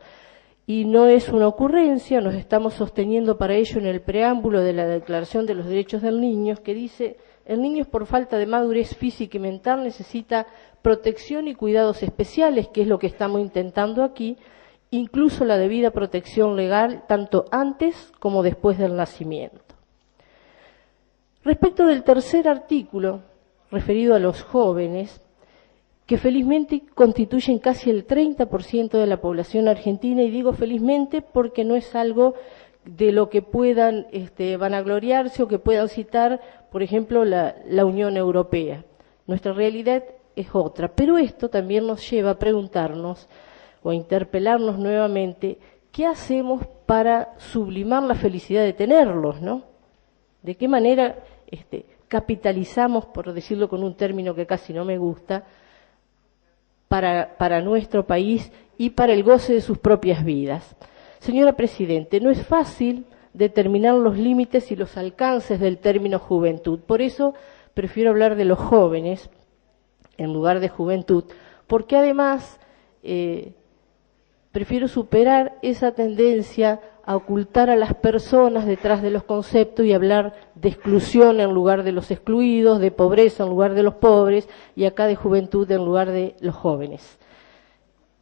Y no es una ocurrencia, nos estamos sosteniendo para ello en el preámbulo de la Declaración de los Derechos del Niño, que dice: el niño, por falta de madurez física y mental, necesita protección y cuidados especiales, que es lo que estamos intentando aquí, incluso la debida protección legal, tanto antes como después del nacimiento. Respecto del tercer artículo, referido a los jóvenes, que felizmente constituyen casi el 30% de la población argentina, y digo felizmente porque no es algo de lo que puedan vanagloriarse o que puedan citar, por ejemplo, la Unión Europea. Nuestra realidad es otra, pero esto también nos lleva a preguntarnos o a interpelarnos nuevamente: ¿qué hacemos para sublimar la felicidad de tenerlos, ¿no? ¿De qué manera capitalizamos, por decirlo con un término que casi no me gusta, para nuestro país y para el goce de sus propias vidas? Señora Presidente, no es fácil determinar los límites y los alcances del término juventud. Por eso prefiero hablar de los jóvenes en lugar de juventud, porque además prefiero superar esa tendencia a ocultar a las personas detrás de los conceptos y hablar de exclusión en lugar de los excluidos, de pobreza en lugar de los pobres, y acá de juventud en lugar de los jóvenes,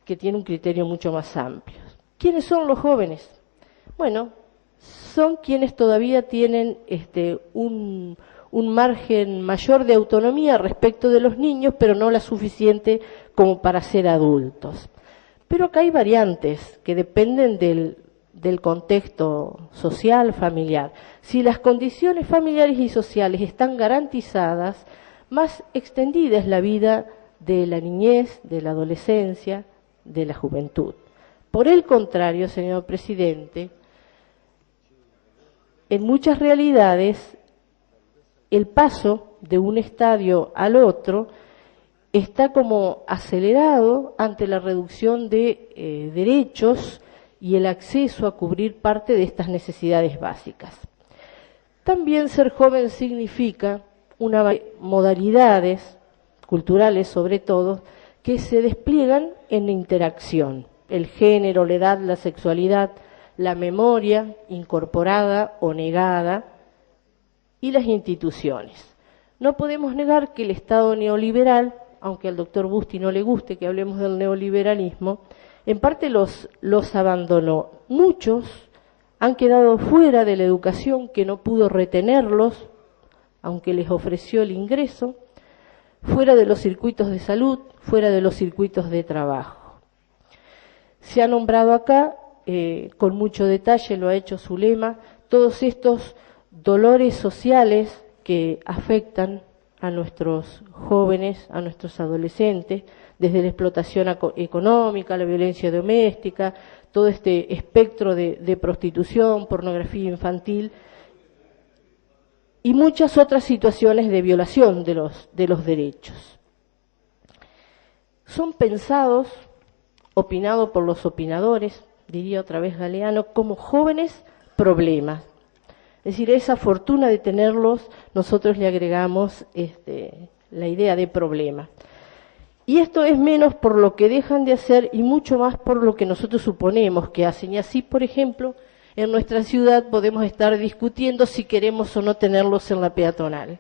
que tiene un criterio mucho más amplio. ¿Quiénes son los jóvenes? Bueno, son quienes todavía tienen un margen mayor de autonomía respecto de los niños, pero no la suficiente como para ser adultos. Pero acá hay variantes que dependen del contexto social, familiar. Si las condiciones familiares y sociales están garantizadas, más extendida es la vida de la niñez, de la adolescencia, de la juventud. Por el contrario, señor Presidente, en muchas realidades el paso de un estadio al otro está como acelerado ante la reducción de derechos y el acceso a cubrir parte de estas necesidades básicas. También ser joven significa una modalidades culturales, sobre todo, que se despliegan en interacción. El género, la edad, la sexualidad, la memoria incorporada o negada y las instituciones. No podemos negar que el Estado neoliberal, aunque al doctor Busti no le guste que hablemos del neoliberalismo, en parte los abandonó. Muchos han quedado fuera de la educación, que no pudo retenerlos, aunque les ofreció el ingreso, fuera de los circuitos de salud, fuera de los circuitos de trabajo. Se ha nombrado acá, con mucho detalle, lo ha hecho Zulema, todos estos dolores sociales que afectan a nuestros jóvenes, a nuestros adolescentes, desde la explotación económica, la violencia doméstica, todo este espectro de prostitución, pornografía infantil y muchas otras situaciones de violación de los derechos. Son pensados, opinados por los opinadores, diría otra vez Galeano, como jóvenes problemas. Es decir, a esa fortuna de tenerlos, nosotros le agregamos la idea de problema. Y esto es menos por lo que dejan de hacer y mucho más por lo que nosotros suponemos que hacen. Y así, por ejemplo, en nuestra ciudad podemos estar discutiendo si queremos o no tenerlos en la peatonal.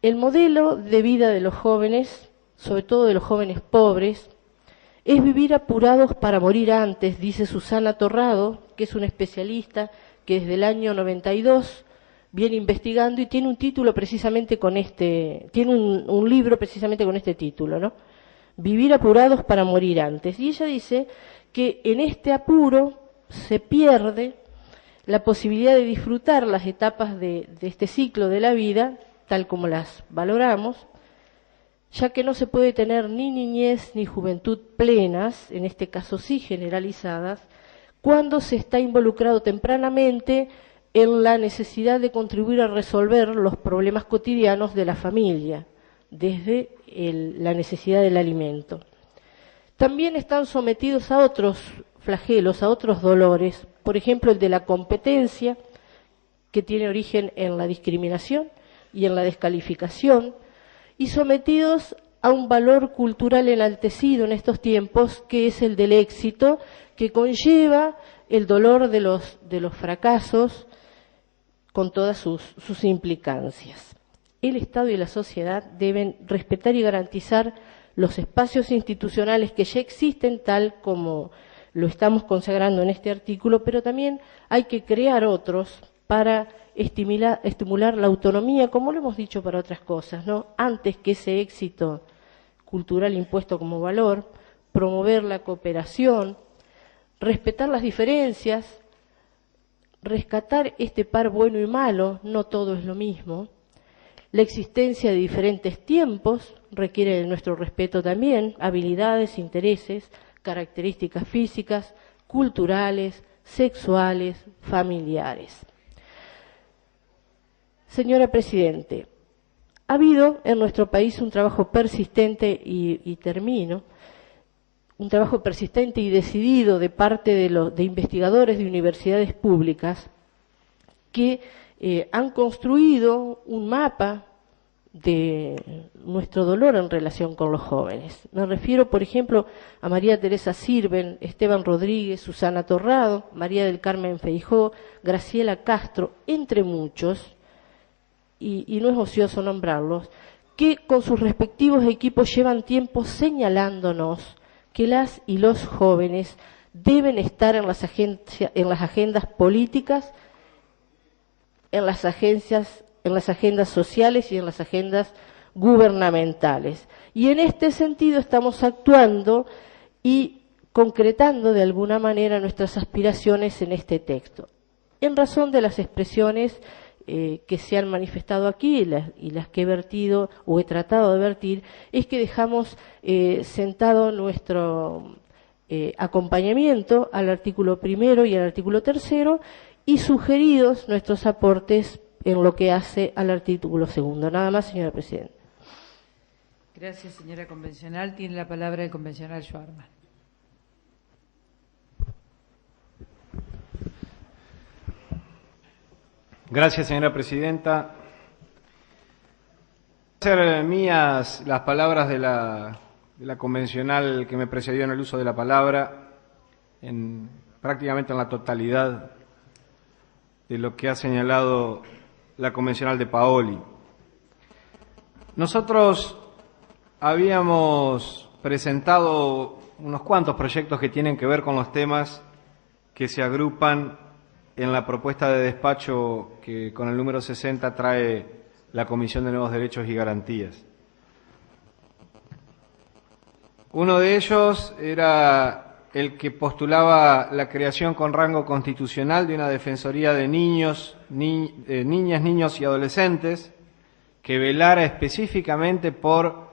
El modelo de vida de los jóvenes, sobre todo de los jóvenes pobres, es vivir apurados para morir antes, dice Susana Torrado, que es una especialista que desde el año 92 viene investigando y tiene un título precisamente con tiene un libro precisamente con este título, ¿no? Vivir apurados para morir antes. Y ella dice que en este apuro se pierde la posibilidad de disfrutar las etapas de este ciclo de la vida, tal como las valoramos, ya que no se puede tener ni niñez ni juventud plenas, en este caso sí generalizadas, cuando se está involucrado tempranamente en la necesidad de contribuir a resolver los problemas cotidianos de la familia, desde la necesidad del alimento. También están sometidos a otros flagelos, a otros dolores, por ejemplo el de la competencia, que tiene origen en la discriminación y en la descalificación, y sometidos a un valor cultural enaltecido en estos tiempos, que es el del éxito, que conlleva el dolor de los fracasos con todas sus implicancias. El Estado y la sociedad deben respetar y garantizar los espacios institucionales que ya existen, tal como lo estamos consagrando en este artículo, pero también hay que crear otros para estimular la autonomía, como lo hemos dicho para otras cosas, ¿no? Antes que ese éxito cultural impuesto como valor, promover la cooperación, respetar las diferencias, rescatar este par bueno y malo, no todo es lo mismo. La existencia de diferentes tiempos requiere de nuestro respeto también, habilidades, intereses, características físicas, culturales, sexuales, familiares. Señora Presidente, ha habido en nuestro país un trabajo persistente, y termino, un trabajo persistente y decidido de parte de investigadores de universidades públicas que han construido un mapa de nuestro dolor en relación con los jóvenes. Me refiero, por ejemplo, a María Teresa Sirven, Esteban Rodríguez, Susana Torrado, María del Carmen Feijó, Graciela Castro, entre muchos, y no es ocioso nombrarlos, que con sus respectivos equipos llevan tiempo señalándonos que las y los jóvenes deben estar en las agendas políticas, en las agendas sociales y en las agendas gubernamentales. Y en este sentido estamos actuando y concretando de alguna manera nuestras aspiraciones en este texto. En razón de las expresiones que se han manifestado aquí y las que he vertido o he tratado de vertir, es que dejamos sentado nuestro acompañamiento al artículo 1 y al artículo 3 y sugeridos nuestros aportes en lo que hace al artículo 2. Nada más, señora Presidenta. Gracias, señora convencional. Tiene la palabra el convencional Schwarman. Gracias, señora presidenta. Ser mías las palabras de la convencional que me precedió en el uso de la palabra, prácticamente en la totalidad de lo que ha señalado la convencional de Paoli. Nosotros habíamos presentado unos cuantos proyectos que tienen que ver con los temas que se agrupan en la propuesta de despacho que con el número 60 trae la Comisión de Nuevos Derechos y Garantías. Uno de ellos era el que postulaba la creación con rango constitucional de una Defensoría de niñas, niños y adolescentes que velara específicamente por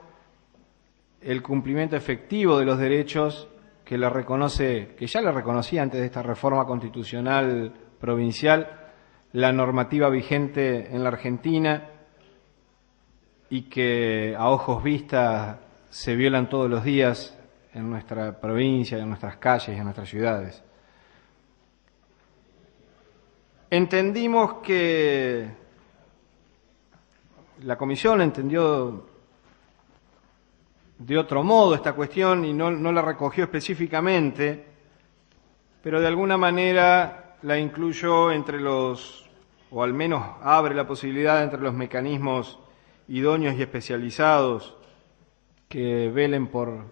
el cumplimiento efectivo de los derechos que ya le reconocía antes de esta reforma constitucional provincial la normativa vigente en la Argentina y que a ojos vistas se violan todos los días en nuestra provincia, en nuestras calles y en nuestras ciudades. Entendimos que la Comisión entendió de otro modo esta cuestión y no la recogió específicamente, pero de alguna manera la incluyó o al menos abre la posibilidad entre los mecanismos idóneos y especializados que velen por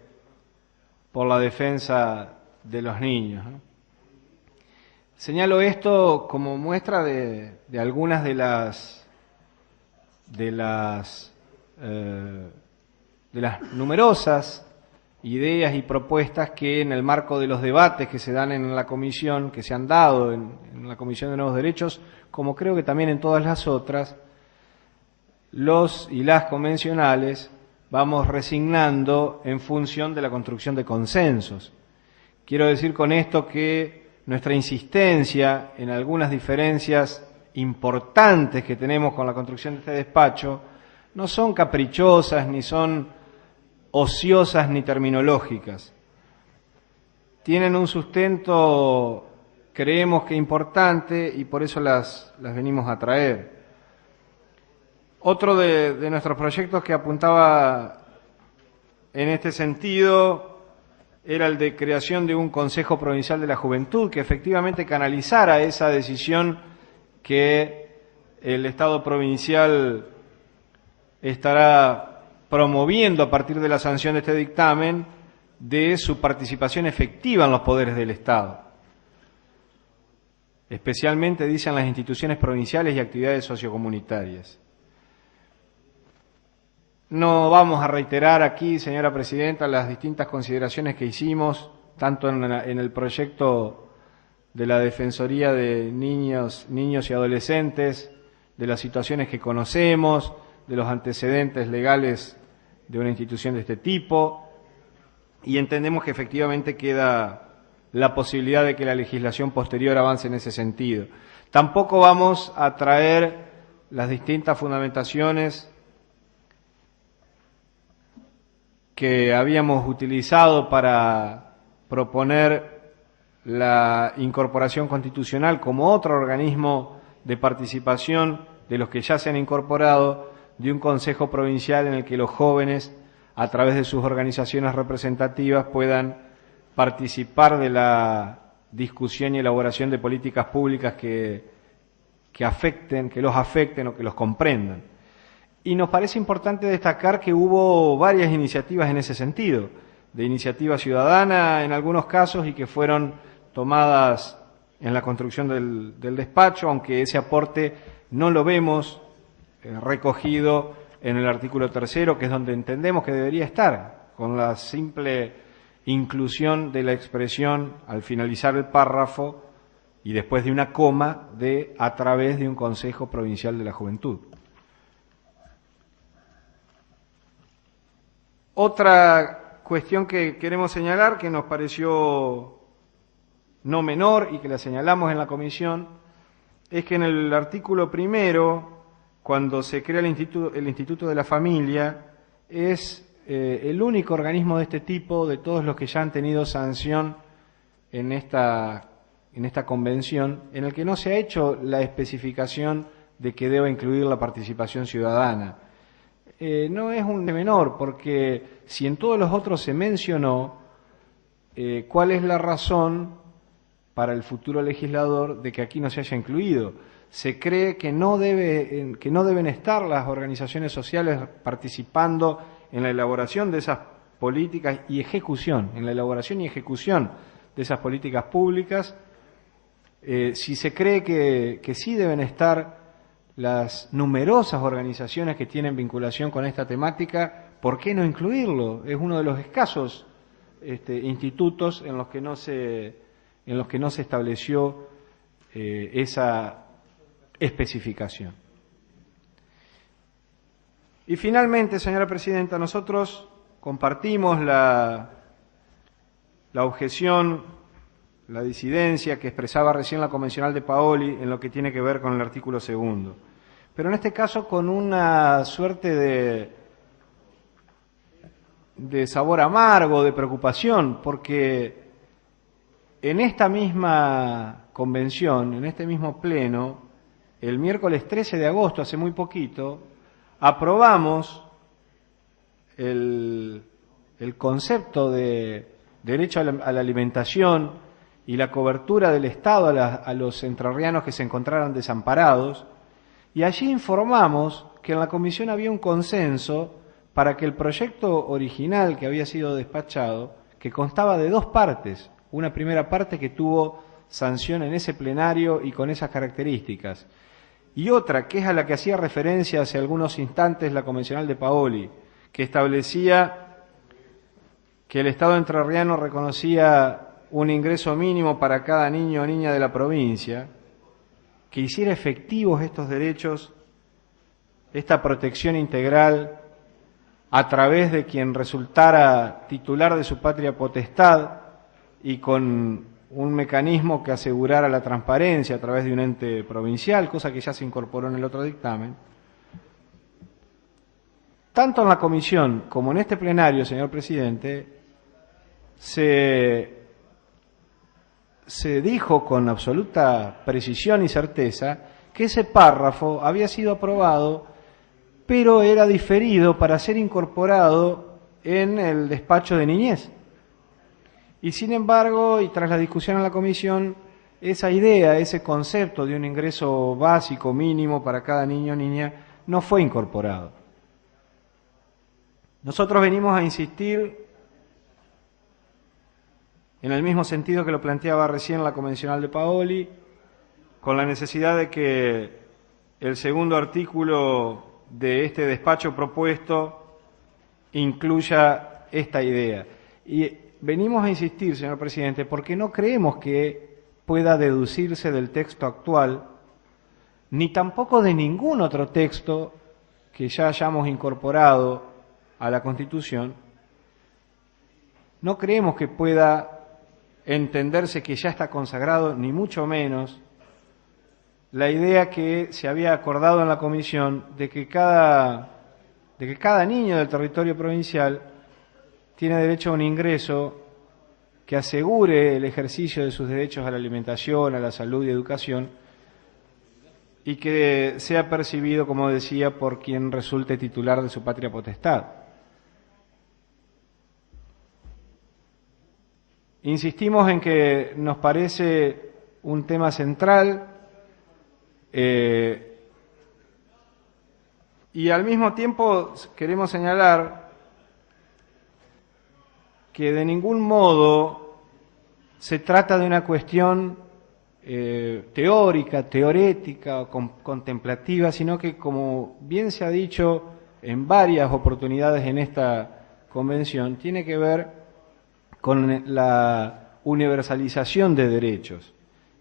la defensa de los niños, ¿no? Señalo esto como muestra de algunas de las numerosas ideas y propuestas que en el marco de los debates que se dan en la comisión, que se han dado en la Comisión de Nuevos Derechos, como creo que también en todas las otras, los y las convencionales vamos resignando en función de la construcción de consensos. Quiero decir con esto que nuestra insistencia en algunas diferencias importantes que tenemos con la construcción de este despacho no son caprichosas, ni son ociosas, ni terminológicas. Tienen un sustento, creemos que importante, y por eso las venimos a traer. Otro de nuestros proyectos que apuntaba en este sentido era el de creación de un Consejo Provincial de la Juventud que efectivamente canalizara esa decisión que el Estado provincial estará promoviendo a partir de la sanción de este dictamen de su participación efectiva en los poderes del Estado. Especialmente, dicen, las instituciones provinciales y actividades sociocomunitarias. No vamos a reiterar aquí, señora presidenta, las distintas consideraciones que hicimos, tanto en el proyecto de la Defensoría de Niños y Adolescentes, de las situaciones que conocemos, de los antecedentes legales de una institución de este tipo, y entendemos que efectivamente queda la posibilidad de que la legislación posterior avance en ese sentido. Tampoco vamos a traer las distintas fundamentaciones que habíamos utilizado para proponer la incorporación constitucional como otro organismo de participación de los que ya se han incorporado, de un Consejo Provincial en el que los jóvenes, a través de sus organizaciones representativas, puedan participar de la discusión y elaboración de políticas públicas que los afecten o que los comprendan. Y nos parece importante destacar que hubo varias iniciativas en ese sentido, de iniciativa ciudadana en algunos casos y que fueron tomadas en la construcción del despacho, aunque ese aporte no lo vemos recogido en el artículo 3º, que es donde entendemos que debería estar, con la simple inclusión de la expresión al finalizar el párrafo y después de una coma de a través de un Consejo Provincial de la Juventud. Otra cuestión que queremos señalar, que nos pareció no menor y que la señalamos en la comisión, es que en el artículo 1º, cuando se crea el Instituto de la Familia, es el único organismo de este tipo, de todos los que ya han tenido sanción en esta convención, en el que no se ha hecho la especificación de que deba incluir la participación ciudadana. No es un menor, porque si en todos los otros se mencionó, ¿cuál es la razón para el futuro legislador de que aquí no se haya incluido? Se cree que no deben estar las organizaciones sociales participando en la elaboración de esas políticas y ejecución, en la elaboración y ejecución de esas políticas públicas. Si se cree que sí deben estar las numerosas organizaciones que tienen vinculación con esta temática, ¿por qué no incluirlo? Es uno de los escasos institutos en los que no se estableció esa especificación. Y finalmente, señora presidenta, nosotros compartimos la objeción, la disidencia que expresaba recién la convencional de Paoli en lo que tiene que ver con el artículo 2, pero en este caso con una suerte de sabor amargo, de preocupación, porque en esta misma convención, en este mismo pleno, el miércoles 13 de agosto, hace muy poquito, aprobamos el concepto de derecho a la alimentación y la cobertura del Estado a los entrerrianos que se encontraran desamparados, y allí informamos que en la comisión había un consenso para que el proyecto original que había sido despachado, que constaba de dos partes, una primera parte que tuvo sanción en ese plenario y con esas características, y otra que es a la que hacía referencia hace algunos instantes la convencional de Paoli, que establecía que el Estado entrerriano reconocía un ingreso mínimo para cada niño o niña de la provincia, que hiciera efectivos estos derechos, esta protección integral, a través de quien resultara titular de su patria potestad y con un mecanismo que asegurara la transparencia a través de un ente provincial, cosa que ya se incorporó en el otro dictamen. Tanto en la comisión como en este plenario, señor presidente, se dijo con absoluta precisión y certeza que ese párrafo había sido aprobado, pero era diferido para ser incorporado en el despacho de niñez. Y sin embargo, y tras la discusión en la comisión, esa idea, ese concepto de un ingreso básico mínimo para cada niño o niña no fue incorporado. Nosotros venimos a insistir en el mismo sentido que lo planteaba recién la convencional de Paoli, con la necesidad de que el segundo artículo de este despacho propuesto incluya esta idea. Y venimos a insistir, señor presidente, porque no creemos que pueda deducirse del texto actual, ni tampoco de ningún otro texto que ya hayamos incorporado a la Constitución. No creemos que pueda entenderse que ya está consagrado, ni mucho menos, la idea que se había acordado en la comisión de que cada niño del territorio provincial tiene derecho a un ingreso que asegure el ejercicio de sus derechos a la alimentación, a la salud y educación, y que sea percibido, como decía, por quien resulte titular de su patria potestad. Insistimos en que nos parece un tema central y al mismo tiempo queremos señalar que de ningún modo se trata de una cuestión teórica, teorética o contemplativa, sino que, como bien se ha dicho en varias oportunidades en esta convención, tiene que ver con la universalización de derechos.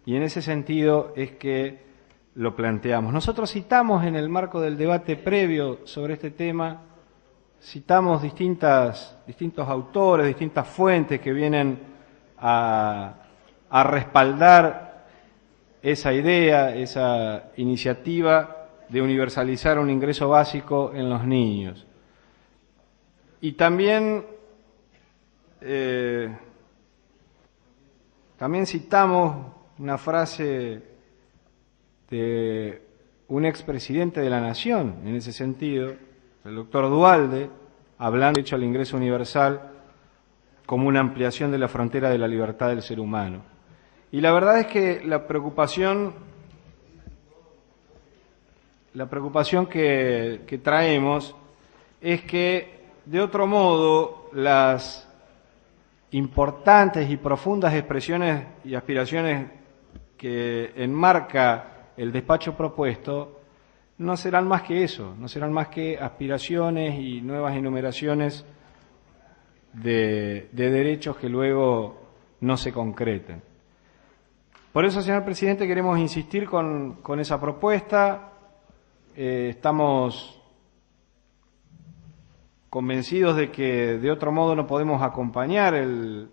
Y en ese sentido es que lo planteamos. Nosotros citamos en el marco del debate previo sobre este tema, citamos distintos autores, distintas fuentes que vienen a respaldar esa idea, esa iniciativa de universalizar un ingreso básico en los niños. Y también citamos una frase de un expresidente de la Nación, en ese sentido, el doctor Duhalde, hablando de hecho al ingreso universal como una ampliación de la frontera de la libertad del ser humano. Y la verdad es que la preocupación que traemos es que, de otro modo, las importantes y profundas expresiones y aspiraciones que enmarca el despacho propuesto no serán más que eso, no serán más que aspiraciones y nuevas enumeraciones de derechos que luego no se concreten. Por eso, señor presidente, queremos insistir con esa propuesta. Estamos convencidos de que de otro modo no podemos acompañar el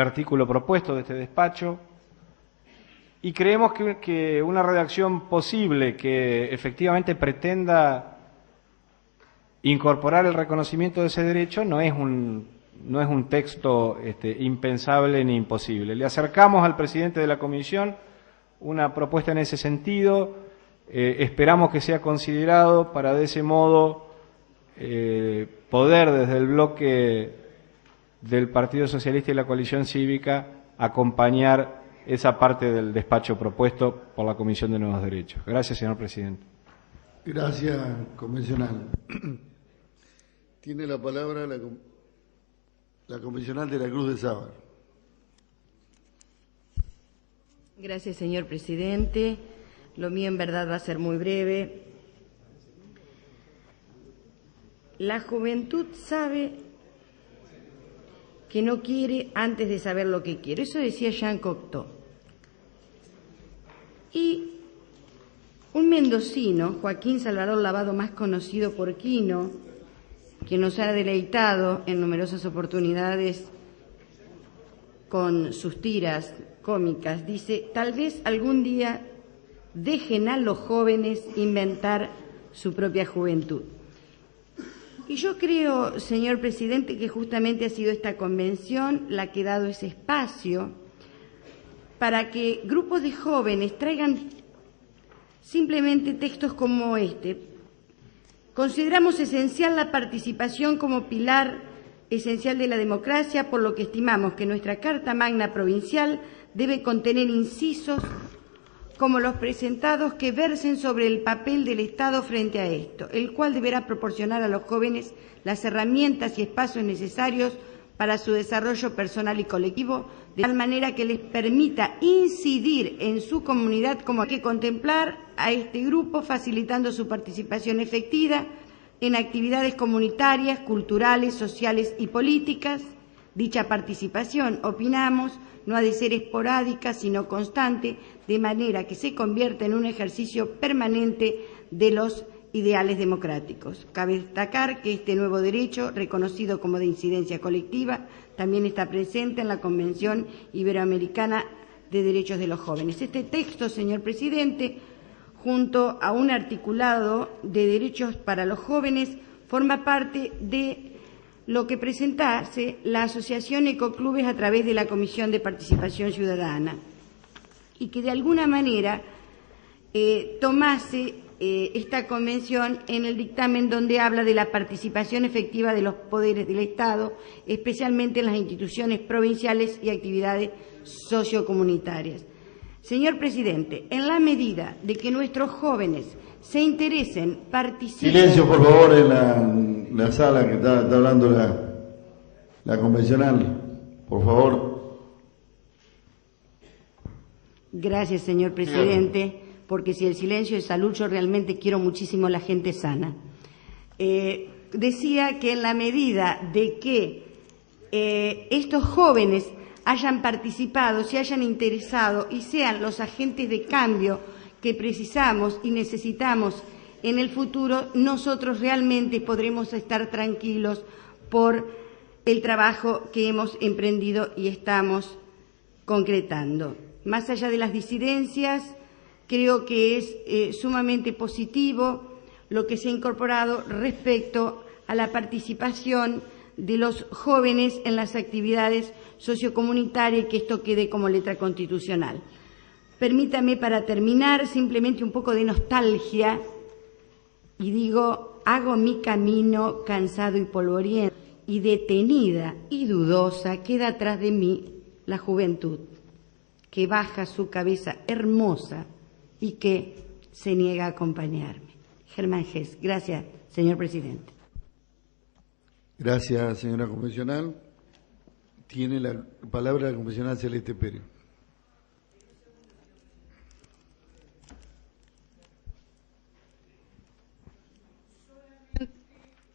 artículo propuesto de este despacho, y creemos que una redacción posible que efectivamente pretenda incorporar el reconocimiento de ese derecho no es un texto impensable ni imposible. Le acercamos al presidente de la comisión una propuesta en ese sentido, esperamos que sea considerado para de ese modo poder desde el bloque del Partido Socialista y la Coalición Cívica acompañar esa parte del despacho propuesto por la Comisión de Nuevos Derechos. Gracias, señor presidente. Gracias, convencional. Tiene la palabra la convencional de la Cruz de Sábar. Gracias, señor presidente. Lo mío en verdad va a ser muy breve. La juventud sabe que no quiere antes de saber lo que quiere. Eso decía Jean Cocteau. Y un mendocino, Joaquín Salvador Lavado, más conocido por Quino, que nos ha deleitado en numerosas oportunidades con sus tiras cómicas, dice: tal vez algún día dejen a los jóvenes inventar su propia juventud. Y yo creo, señor presidente, que justamente ha sido esta convención la que ha dado ese espacio para que grupos de jóvenes traigan simplemente textos como este. Consideramos esencial la participación como pilar esencial de la democracia, por lo que estimamos que nuestra Carta Magna Provincial debe contener incisos como los presentados que versen sobre el papel del Estado frente a esto, el cual deberá proporcionar a los jóvenes las herramientas y espacios necesarios para su desarrollo personal y colectivo, de tal manera que les permita incidir en su comunidad, como hay que contemplar a este grupo facilitando su participación efectiva en actividades comunitarias, culturales, sociales y políticas. Dicha participación, opinamos, no ha de ser esporádica, sino constante, de manera que se convierta en un ejercicio permanente de los ideales democráticos. Cabe destacar que este nuevo derecho, reconocido como de incidencia colectiva, también está presente en la Convención Iberoamericana de Derechos de los Jóvenes. Este texto, señor presidente, junto a un articulado de derechos para los jóvenes, forma parte de lo que presentase la Asociación Ecoclubes a través de la Comisión de Participación Ciudadana, y que de alguna manera tomase esta convención en el dictamen donde habla de la participación efectiva de los poderes del Estado, especialmente en las instituciones provinciales y actividades sociocomunitarias. Señor presidente, en la medida de que nuestros jóvenes se interesen, participen... Silencio, por favor, en la sala que está hablando la convencional. Por favor. Gracias, señor presidente, porque si el silencio es salud, yo realmente quiero muchísimo a la gente sana. Decía que en la medida de que estos jóvenes hayan participado, se hayan interesado y sean los agentes de cambio que precisamos y necesitamos en el futuro, nosotros realmente podremos estar tranquilos por el trabajo que hemos emprendido y estamos concretando. Más allá de las disidencias, creo que es sumamente positivo lo que se ha incorporado respecto a la participación de los jóvenes en las actividades sociocomunitarias y que esto quede como letra constitucional. Permítame, para terminar, simplemente un poco de nostalgia y digo, hago mi camino cansado y polvoriento y detenida y dudosa queda atrás de mí la juventud, que baja su cabeza hermosa y que se niega a acompañarme. Germán Gess. Gracias, señor presidente. Gracias, señora convencional. Tiene la palabra la convencional Celeste Pérez.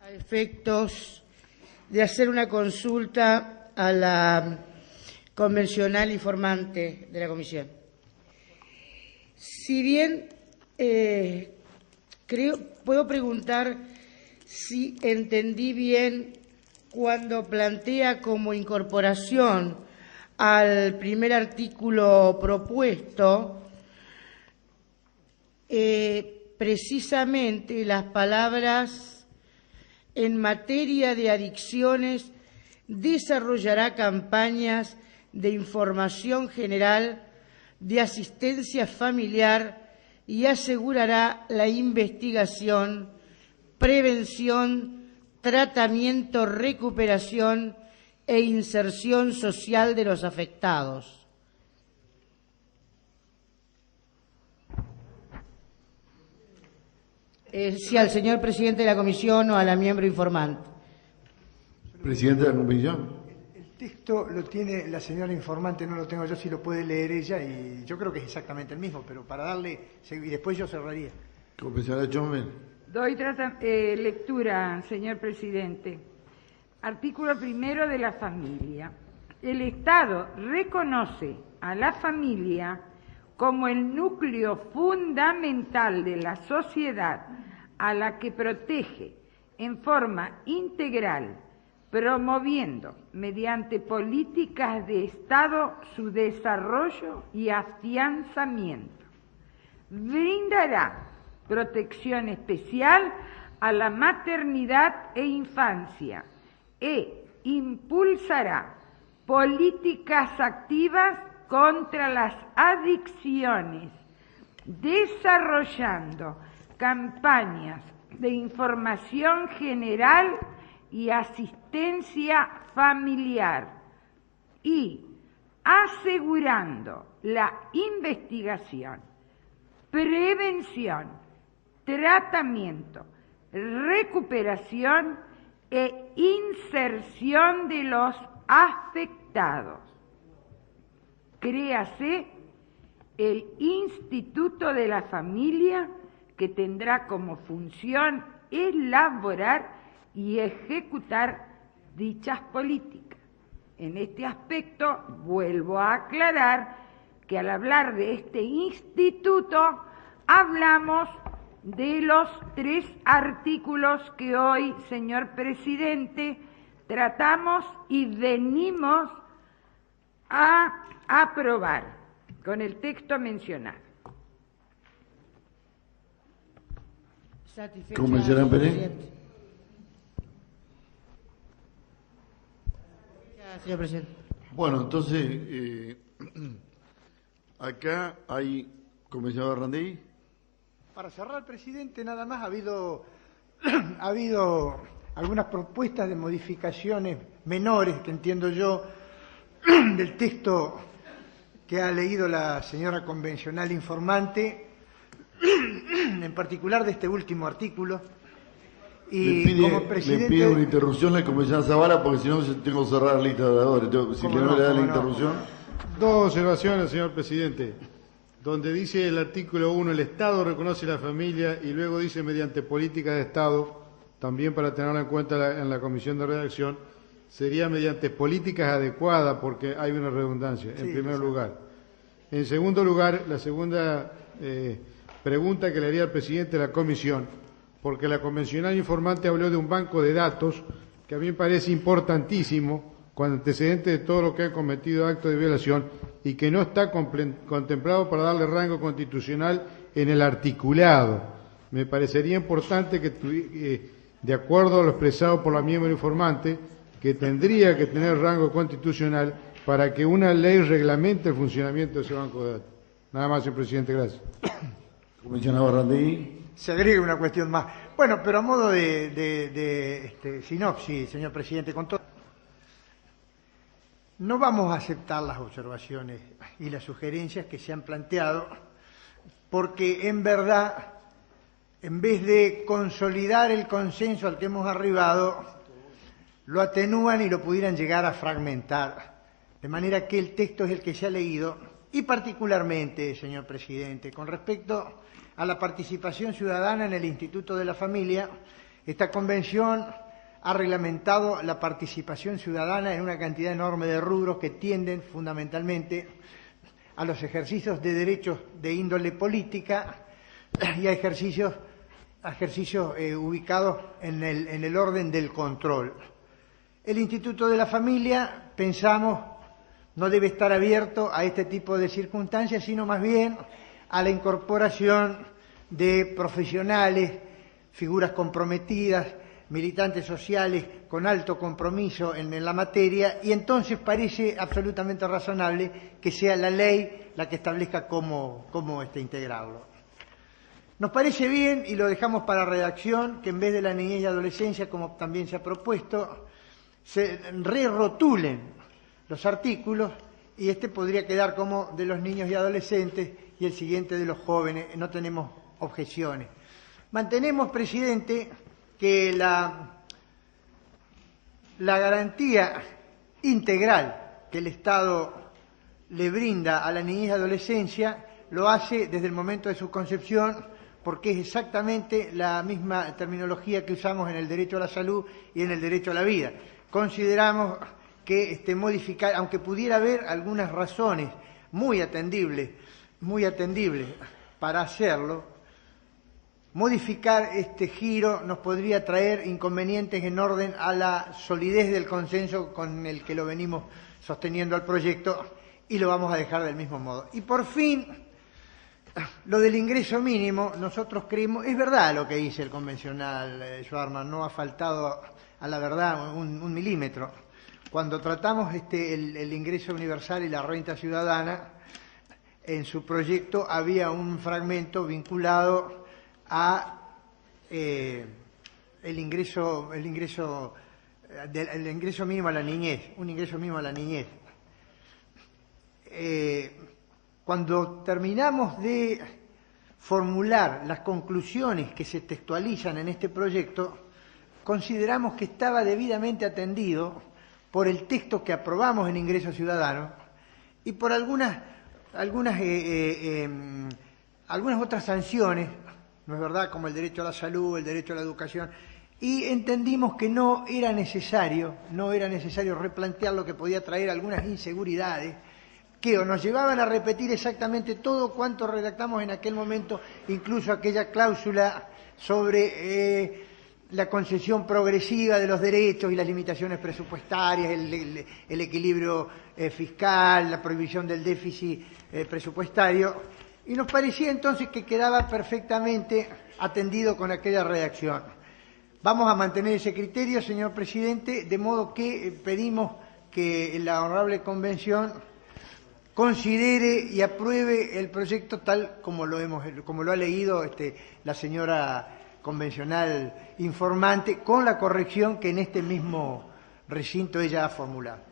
A efectos de hacer una consulta a la convencional informante de la comisión. Si bien puedo preguntar si entendí bien cuando plantea como incorporación al primer artículo propuesto precisamente las palabras en materia de adicciones desarrollará campañas de información general, de asistencia familiar y asegurará la investigación, prevención, tratamiento, recuperación e inserción social de los afectados. Sí, al señor presidente de la comisión o a la miembro informante. Presidente de la comisión. El texto lo tiene la señora informante, no lo tengo yo, si lo puede leer ella, y yo creo que es exactamente el mismo, pero para darle, y después yo cerraría. Convencional Chomel. Doy lectura, señor presidente. Artículo primero de la familia. El Estado reconoce a la familia como el núcleo fundamental de la sociedad a la que protege en forma integral, promoviendo mediante políticas de Estado su desarrollo y afianzamiento. Brindará protección especial a la maternidad e infancia e impulsará políticas activas contra las adicciones, desarrollando campañas de información general y asistencia familiar y asegurando la investigación, prevención, tratamiento, recuperación e inserción de los afectados. Créase el Instituto de la Familia, que tendrá como función elaborar y ejecutar dichas políticas. En este aspecto, vuelvo a aclarar que al hablar de este instituto, hablamos de los 3 artículos que hoy, señor presidente, tratamos y venimos a aprobar con el texto mencionado. Convencional Pérez. Señor presidente. Bueno, entonces, acá hay convencional Randí. Para cerrar, presidente, nada más ha habido algunas propuestas de modificaciones menores, que entiendo yo, del texto que ha leído la señora convencional informante, en particular de este último artículo. Y como presidente... Le pido una interrupción a la convencional Zavala, porque si no tengo que cerrar la lista de oradores. Si no le da la interrupción. 2 observaciones, señor presidente. Donde dice el artículo 1, el Estado reconoce la familia, y luego dice mediante políticas de Estado, también para tenerlo en cuenta en la comisión de redacción, sería mediante políticas adecuadas, porque hay una redundancia, en primer lugar. En segundo lugar, la segunda pregunta que le haría al presidente de la comisión, porque la convencional informante habló de un banco de datos que a mí me parece importantísimo, con antecedentes de todo lo que han cometido actos de violación y que no está contemplado para darle rango constitucional en el articulado. Me parecería importante de acuerdo a lo expresado por la miembro informante, que tendría que tener rango constitucional para que una ley reglamente el funcionamiento de ese banco de datos. Nada más, señor presidente, gracias. Comisionado Randí. Se agrega una cuestión más. Bueno, pero a modo de sinopsis, señor presidente, con todo, no vamos a aceptar las observaciones y las sugerencias que se han planteado, porque en verdad, en vez de consolidar el consenso al que hemos arribado, lo atenúan y lo pudieran llegar a fragmentar. De manera que el texto es el que se ha leído, y particularmente, señor presidente, con respecto a la participación ciudadana en el Instituto de la Familia, esta convención ha reglamentado la participación ciudadana en una cantidad enorme de rubros que tienden fundamentalmente a los ejercicios de derechos de índole política y a ejercicios ubicados en el orden del control. El Instituto de la Familia, pensamos, no debe estar abierto a este tipo de circunstancias, sino más bien a la incorporación de profesionales, figuras comprometidas, militantes sociales con alto compromiso en la materia, y entonces parece absolutamente razonable que sea la ley la que establezca cómo integrarlo. Nos parece bien, y lo dejamos para redacción, que en vez de la niñez y adolescencia, como también se ha propuesto, se re-rotulen los artículos, y este podría quedar como de los niños y adolescentes y el siguiente de los jóvenes. No tenemos objeciones. Mantenemos, presidente, que la garantía integral que el Estado le brinda a la niñez y adolescencia lo hace desde el momento de su concepción, porque es exactamente la misma terminología que usamos en el derecho a la salud y en el derecho a la vida. Consideramos que modificar, aunque pudiera haber algunas razones muy atendibles para hacerlo, modificar este giro nos podría traer inconvenientes en orden a la solidez del consenso con el que lo venimos sosteniendo al proyecto, y lo vamos a dejar del mismo modo. Y por fin, lo del ingreso mínimo, nosotros creemos, es verdad lo que dice el convencional Schwarman, no ha faltado a la verdad un milímetro. Cuando tratamos el ingreso universal y la renta ciudadana, en su proyecto había un fragmento vinculado a el ingreso mínimo a la niñez, un ingreso mínimo a la niñez. Cuando terminamos de formular las conclusiones que se textualizan en este proyecto, consideramos que estaba debidamente atendido por el texto que aprobamos en Ingreso Ciudadano y por algunas otras sanciones, ¿no es verdad?, como el derecho a la salud, el derecho a la educación, y entendimos que no era necesario replantear lo que podía traer algunas inseguridades que nos llevaban a repetir exactamente todo cuanto redactamos en aquel momento, incluso aquella cláusula sobre la concesión progresiva de los derechos y las limitaciones presupuestarias, el equilibrio fiscal, la prohibición del déficit presupuestario, y nos parecía entonces que quedaba perfectamente atendido con aquella redacción. Vamos a mantener ese criterio, señor presidente, de modo que pedimos que la honorable convención considere y apruebe el proyecto tal como lo ha leído la señora convencional informante, con la corrección que en este mismo recinto ella ha formulado.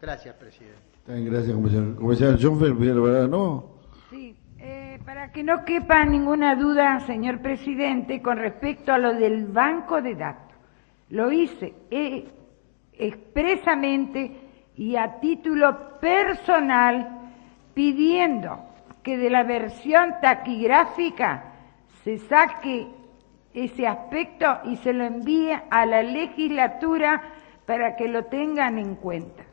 Gracias, presidente. Gracias, comisionado. Comisionado Schonfeld, ¿no? Sí, para que no quepa ninguna duda, señor presidente, con respecto a lo del banco de datos, lo hice expresamente y a título personal, pidiendo que de la versión taquigráfica se saque ese aspecto y se lo envíe a la legislatura para que lo tengan en cuenta.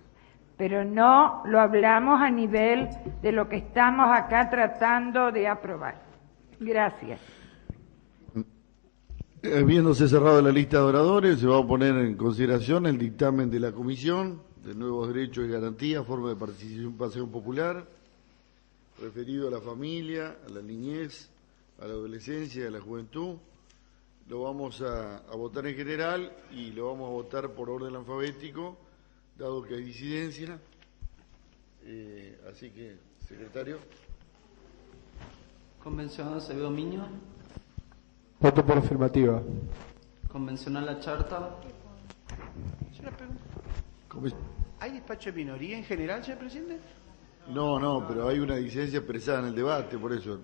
Pero no lo hablamos a nivel de lo que estamos acá tratando de aprobar. Gracias. Habiéndose cerrado la lista de oradores, se va a poner en consideración el dictamen de la Comisión de Nuevos Derechos y Garantías, forma de participación popular, referido a la familia, a la niñez, a la adolescencia y a la juventud, lo vamos a votar en general y lo vamos a votar por orden alfabético, dado que hay disidencia. Así que, secretario. Convencional Acevedo Miño. Voto por afirmativa. Convencional La Charta. ¿Hay despacho de minoría en general, señor presidente? No, pero hay una disidencia expresada en el debate, por eso.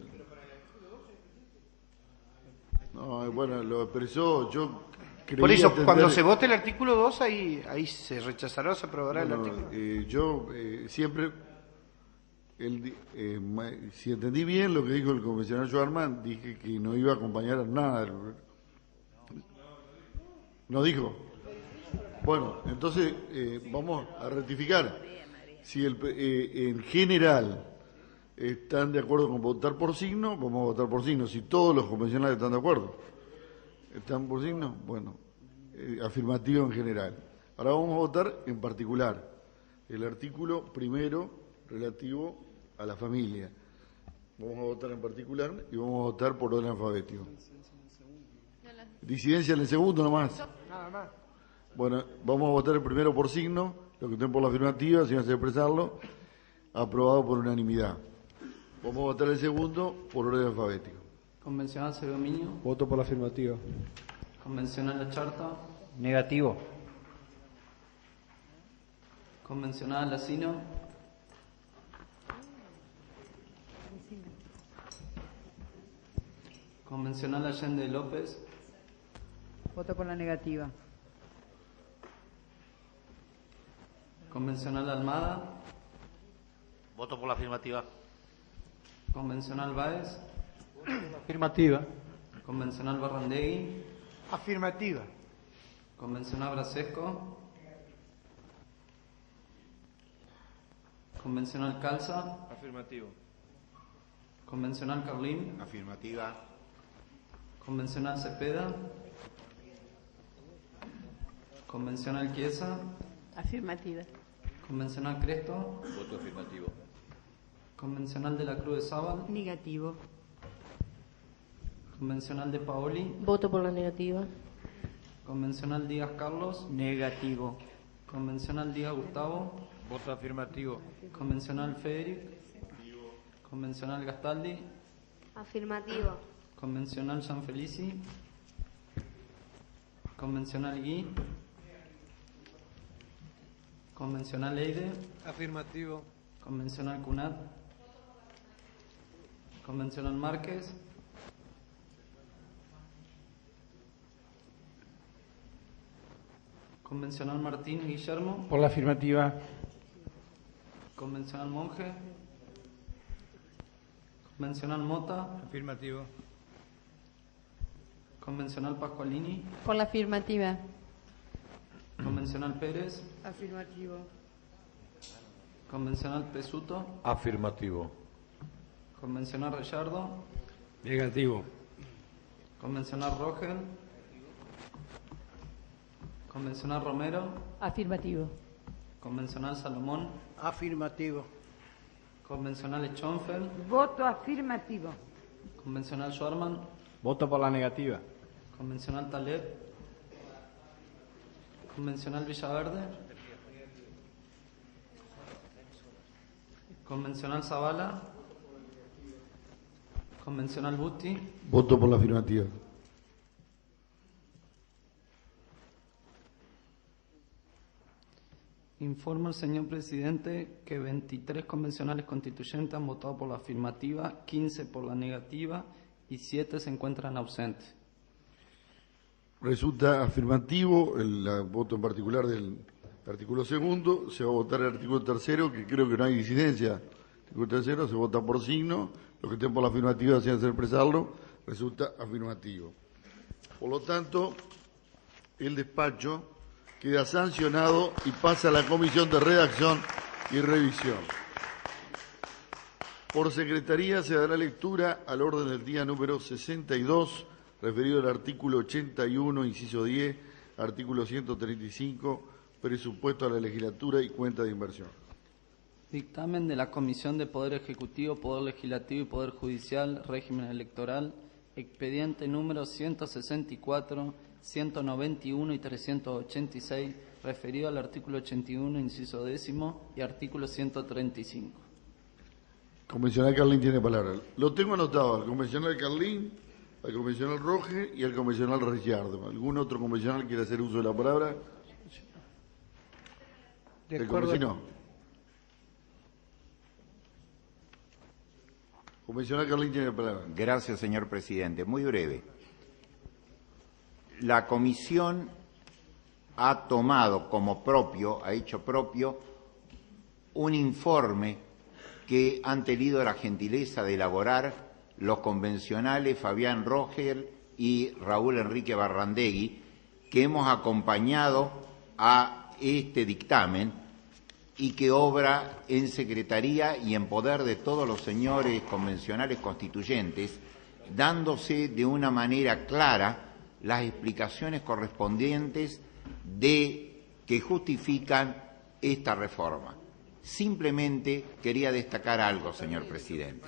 No, bueno, lo expresó, yo creí por eso, atender... cuando se vote el artículo 2, ahí se rechazará o se aprobará el artículo. Yo siempre, si entendí bien lo que dijo el convencional Schwarman, dije que no iba a acompañar a nada. ¿No dijo? Bueno, entonces vamos a rectificar. Si en general están de acuerdo con votar por signo, vamos a votar por signo. Si todos los convencionales están de acuerdo, ¿están por signo? Bueno, afirmativo en general. Ahora vamos a votar en particular el artículo primero relativo a la familia. Vamos a votar en particular y vamos a votar por orden alfabético. Disidencia en el segundo nomás. Nada más. Bueno, vamos a votar el primero por signo, los que estén por la afirmativa, sin hacer expresarlo, aprobado por unanimidad. Vamos a votar el segundo por orden alfabético. Convencional Acevedo Miño. Voto por la afirmativa. Convencional La Charta. Negativo. Convencional Lacino. Convencional Allende López. Voto por la negativa. Convencional Almada. Voto por la afirmativa. Convencional Báez. Afirmativa. Convencional Barrandegui. Afirmativa. Convencional Brasesco. Convencional Calza. Afirmativo. Convencional Carlín. Afirmativa. Convencional Cepeda. Convencional Chiesa. Afirmativa. Convencional Cresto. Voto afirmativo. Convencional de la Cruz de Sábal. Negativo. Convencional de Paoli. Voto por la negativa. Convencional Díaz Carlos. Negativo. Convencional Díaz Gustavo. Voto afirmativo. Convencional Federic. Convencional Gastaldi. Afirmativo. Convencional Sanfelici. Convencional Gui. Convencional Eide. Afirmativo. Convencional Cunat. Convencional Márquez. Convencional Martínez Guillermo. Por la afirmativa. Convencional Monje. Convencional Mota. Afirmativo. Convencional Pascualini. Por la afirmativa. Convencional Pérez. Afirmativo. Convencional Pesuto. Afirmativo. Convencional Reyardo. Negativo. Convencional Rogel. Convencional Romero. Afirmativo. Convencional Salomón. Afirmativo. Convencional Schonfeld. Voto afirmativo. Convencional Schwarman. Voto por la negativa. Convencional Taleb. Convencional Villaverde. Convencional Zavala. Convencional Busti. Voto por la afirmativa. Informa el señor presidente que 23 convencionales constituyentes han votado por la afirmativa, 15 por la negativa y 7 se encuentran ausentes. Resulta afirmativo el voto en particular del artículo segundo. Se va a votar el artículo tercero, que creo que no hay disidencia. El artículo tercero se vota por signo. Los que estén por la afirmativa, sin hacer expresarlo, resulta afirmativo. Por lo tanto, el despacho queda sancionado y pasa a la Comisión de Redacción y Revisión. Por secretaría se dará lectura al orden del día número 62, referido al artículo 81, inciso 10, artículo 135, presupuesto a la legislatura y cuenta de inversión. Dictamen de la Comisión de Poder Ejecutivo, Poder Legislativo y Poder Judicial, régimen electoral, expediente número 164, 191 y 386, referido al artículo 81, inciso 10 y artículo 135. Convencional Carlín tiene palabra. Lo tengo anotado, al convencional Carlín, al convencional Roge y al convencional Ricciardo. ¿Algún otro convencional quiere hacer uso de la palabra? ¿El convencional? Convencional Carlín tiene la palabra. Gracias, señor presidente. Muy breve. La comisión ha tomado como propio, ha hecho propio, un informe que han tenido la gentileza de elaborar los convencionales Fabián Rogel y Raúl Enrique Barrandegui, que hemos acompañado a este dictamen y que obra en secretaría y en poder de todos los señores convencionales constituyentes, dándose de una manera clara las explicaciones correspondientes que justifican esta reforma. Simplemente quería destacar algo, señor presidente.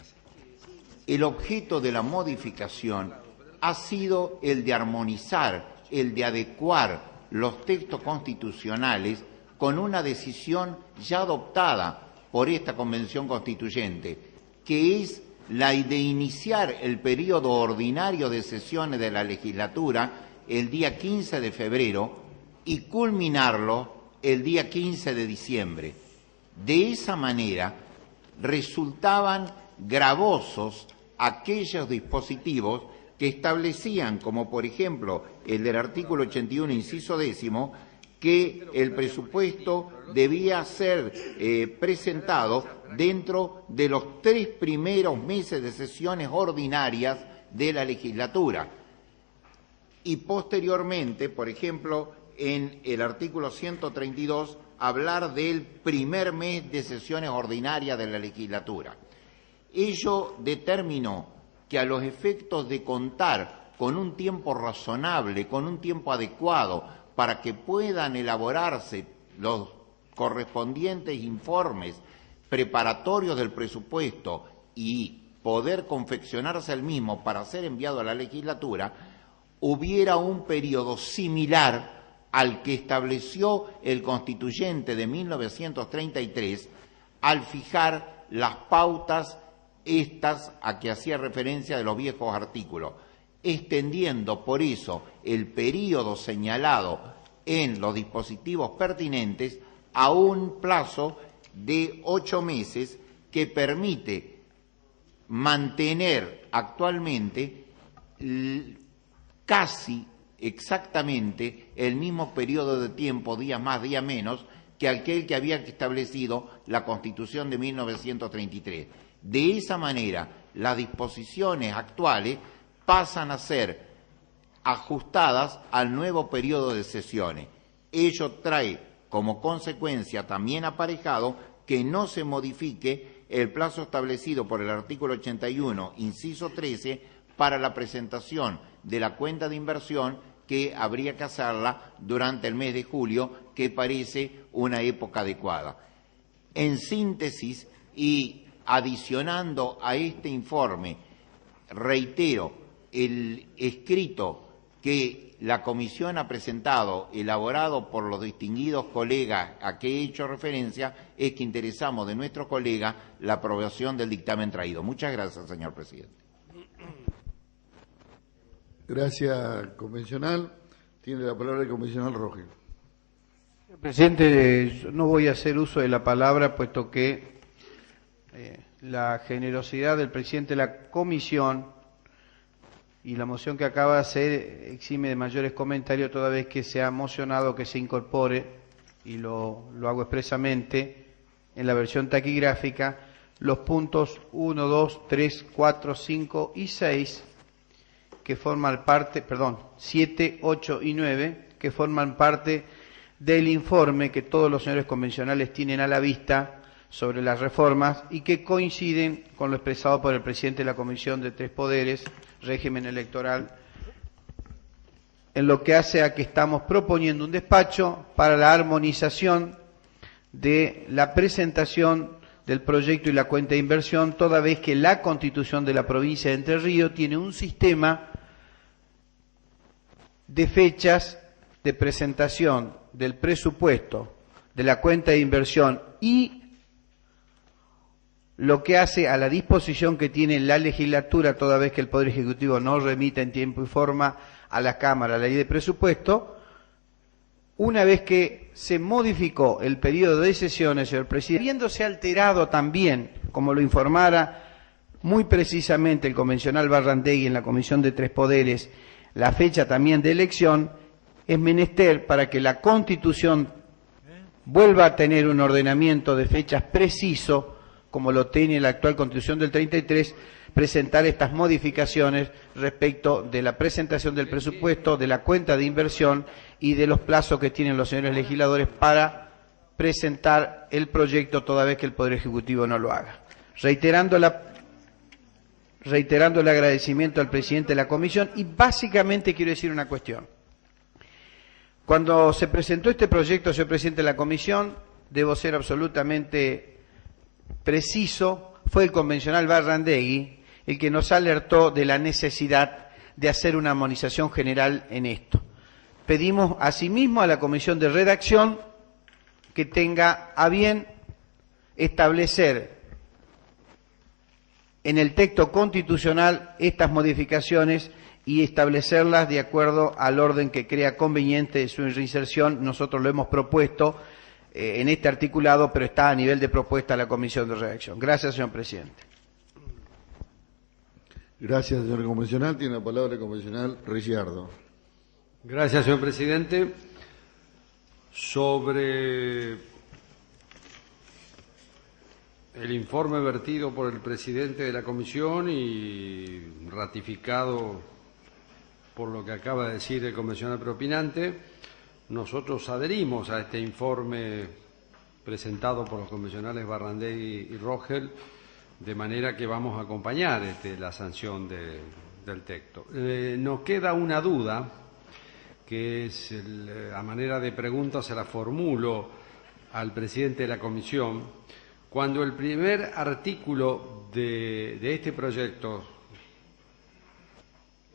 El objeto de la modificación ha sido el de armonizar, el de adecuar los textos constitucionales con una decisión ya adoptada por esta Convención Constituyente, que es la de iniciar el periodo ordinario de sesiones de la legislatura el día 15 de febrero y culminarlo el día 15 de diciembre. De esa manera resultaban gravosos aquellos dispositivos que establecían, como por ejemplo el del artículo 81, inciso 10, que el presupuesto debía ser presentado dentro de los 3 primeros meses de sesiones ordinarias de la legislatura. Y posteriormente, por ejemplo, en el artículo 132, hablar del primer mes de sesiones ordinarias de la legislatura. Ello determinó que a los efectos de contar con un tiempo razonable, con un tiempo adecuado, para que puedan elaborarse los correspondientes informes preparatorios del presupuesto y poder confeccionarse el mismo para ser enviado a la legislatura, hubiera un periodo similar al que estableció el Constituyente de 1933 al fijar las pautas estas a que hacía referencia de los viejos artículos, extendiendo por eso el período señalado en los dispositivos pertinentes a un plazo de 8 meses que permite mantener actualmente casi exactamente el mismo periodo de tiempo, día más, día menos, que aquel que había establecido la Constitución de 1933. De esa manera, las disposiciones actuales pasan a ser ajustadas al nuevo periodo de sesiones. Ello trae como consecuencia también aparejado que no se modifique el plazo establecido por el artículo 81, inciso 13, para la presentación de la cuenta de inversión, que habría que hacerla durante el mes de julio, que parece una época adecuada. En síntesis, y adicionando a este informe, reitero, el escrito que la comisión ha presentado, elaborado por los distinguidos colegas a que he hecho referencia, es que interesamos de nuestro colega la aprobación del dictamen traído. Muchas gracias, señor presidente. Gracias, convencional. Tiene la palabra el convencional Rogel. Señor presidente, yo no voy a hacer uso de la palabra, puesto que la generosidad del presidente de la comisión y la moción que acaba de hacer exime de mayores comentarios, toda vez que se ha mocionado que se incorpore, y lo hago expresamente, en la versión taquigráfica, los puntos 1, 2, 3, 4, 5 y 6, que forman parte, 7, 8 y 9, que forman parte del informe que todos los señores convencionales tienen a la vista sobre las reformas y que coinciden con lo expresado por el presidente de la Comisión de Tres Poderes, régimen electoral, en lo que hace a que estamos proponiendo un despacho para la armonización de la presentación del proyecto y la cuenta de inversión, toda vez que la Constitución de la provincia de Entre Ríos tiene un sistema de fechas de presentación del presupuesto, de la cuenta de inversión y lo que hace a la disposición que tiene la legislatura, toda vez que el Poder Ejecutivo no remita en tiempo y forma a la Cámara la ley de presupuesto. Una vez que se modificó el periodo de sesiones, señor presidente, habiéndose alterado también, como lo informara muy precisamente el convencional Barrandegui en la Comisión de Tres Poderes, la fecha también de elección, es menester para que la Constitución vuelva a tener un ordenamiento de fechas preciso, como lo tiene la actual Constitución del 33, presentar estas modificaciones respecto de la presentación del presupuesto, de la cuenta de inversión y de los plazos que tienen los señores legisladores para presentar el proyecto toda vez que el Poder Ejecutivo no lo haga. Reiterando el agradecimiento al presidente de la Comisión y básicamente quiero decir una cuestión. Cuando se presentó este proyecto, señor presidente de la Comisión, debo ser absolutamente preciso, fue el convencional Barrandegui el que nos alertó de la necesidad de hacer una armonización general en esto. Pedimos asimismo a la Comisión de Redacción que tenga a bien establecer en el texto constitucional estas modificaciones y establecerlas de acuerdo al orden que crea conveniente de su reinserción. Nosotros lo hemos propuesto en este articulado, pero está a nivel de propuesta a la Comisión de Redacción. Gracias, señor presidente. Gracias, señor convencional. Tiene la palabra el convencional Ricciardo. Gracias, señor presidente. Sobre el informe vertido por el presidente de la comisión y ratificado por lo que acaba de decir el convencional preopinante, nosotros adherimos a este informe presentado por los convencionales Barrandegui y Rogel, de manera que vamos a acompañar la sanción del texto. Nos queda una duda, que es a manera de pregunta se la formulo al presidente de la comisión. Cuando el primer artículo de este proyecto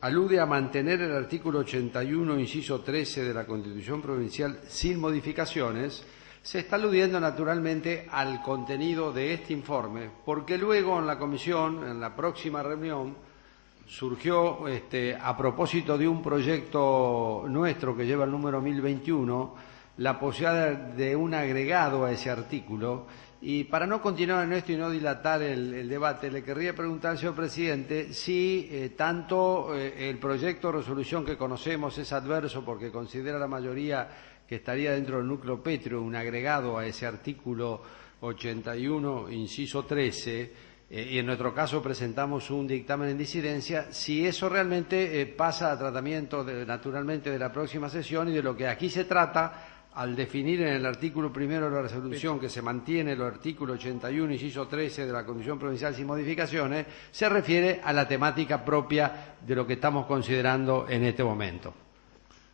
alude a mantener el artículo 81, inciso 13 de la Constitución Provincial sin modificaciones, se está aludiendo naturalmente al contenido de este informe, porque luego en la comisión, en la próxima reunión, surgió, a propósito de un proyecto nuestro que lleva el número 1021, la posibilidad de un agregado a ese artículo. Y para no continuar en esto y no dilatar el debate, le querría preguntar al señor presidente si tanto el proyecto de resolución que conocemos es adverso porque considera la mayoría que estaría dentro del núcleo pétreo un agregado a ese artículo 81, inciso 13, y en nuestro caso presentamos un dictamen en disidencia, si eso realmente pasa a tratamiento naturalmente de la próxima sesión y de lo que aquí se trata al definir en el artículo primero de la resolución que se mantiene el artículo 81, inciso 13 de la Comisión Provincial sin modificaciones, se refiere a la temática propia de lo que estamos considerando en este momento.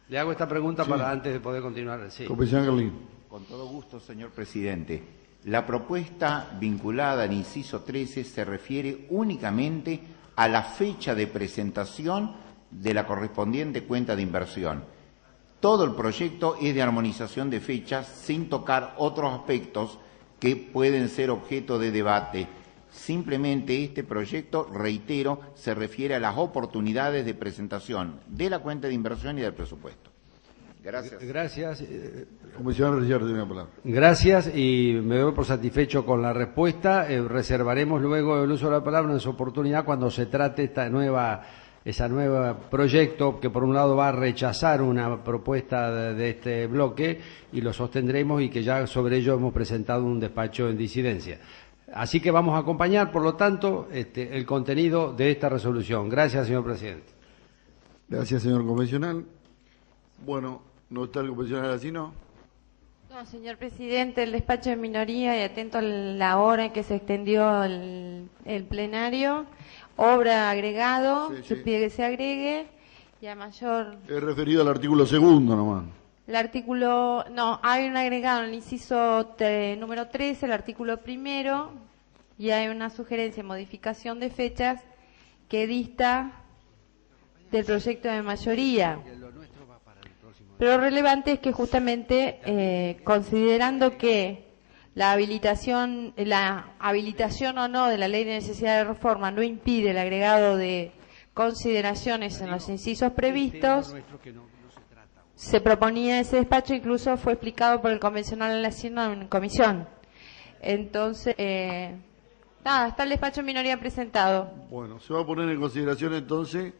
Le hago esta pregunta para antes de poder continuar. Sí. Con todo gusto, señor presidente. La propuesta vinculada al inciso 13 se refiere únicamente a la fecha de presentación de la correspondiente cuenta de inversión. Todo el proyecto es de armonización de fechas sin tocar otros aspectos que pueden ser objeto de debate. Simplemente este proyecto, reitero, se refiere a las oportunidades de presentación de la cuenta de inversión y del presupuesto. Gracias. Gracias. Gracias y me doy por satisfecho con la respuesta. Reservaremos luego el uso de la palabra en su oportunidad cuando se trate ese nuevo proyecto que por un lado va a rechazar una propuesta de este bloque y lo sostendremos y que ya sobre ello hemos presentado un despacho en disidencia. Así que vamos a acompañar, por lo tanto, el contenido de esta resolución. Gracias, señor presidente. Gracias, señor convencional. Bueno, ¿no está el convencional así, no? No, señor presidente, el despacho de minoría y atento a la hora en que se extendió el plenario, obra agregado, se pide que se agregue y a mayor... He referido al artículo segundo nomás. El artículo, no, hay un agregado en el inciso número 13, el artículo primero, y hay una sugerencia de modificación de fechas que dista del proyecto de mayoría. Pero lo relevante es que justamente considerando que la habilitación o no de la ley de necesidad de reforma no impide el agregado de consideraciones en los incisos previstos, se proponía ese despacho, incluso fue explicado por el convencional en la asigno en comisión. Entonces, nada, está el despacho en minoría presentado. Bueno, se va a poner en consideración entonces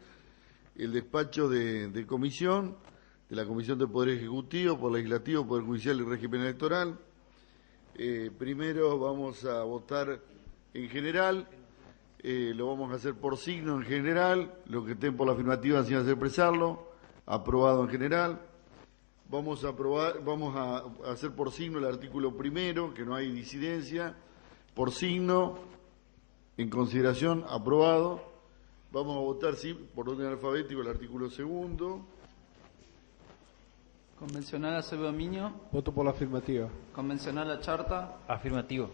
el despacho de comisión, de la Comisión de Poder Ejecutivo, Poder Legislativo, Poder Judicial y Régimen Electoral. Primero vamos a votar en general, lo vamos a hacer por signo en general, los que estén por la afirmativa sin hacer expresarlo, aprobado en general. Vamos a hacer por signo el artículo primero, que no hay disidencia, por signo, en consideración, aprobado. Vamos a votar, sí, por orden alfabético, el artículo segundo. Convencional Acevedo Miño. Voto por la afirmativa. Convencional Acharta. Afirmativo.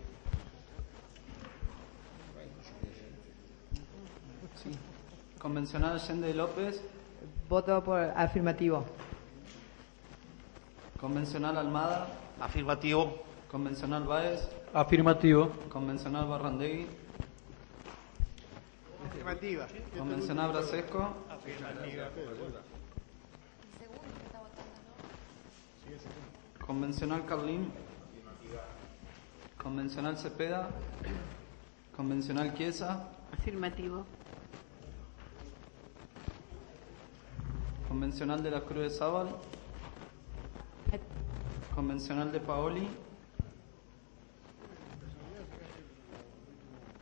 Sí. Convencional Allende López. Voto por afirmativo. Convencional Almada. Afirmativo. Convencional Báez. Afirmativo. Convencional Barrandegui. Afirmativa. Convencional Brasesco. Afirmativa. Convencional Carlín. Convencional Cepeda. Convencional Chiesa. Afirmativo. Convencional de la Cruz de Zábal. Convencional de Paoli.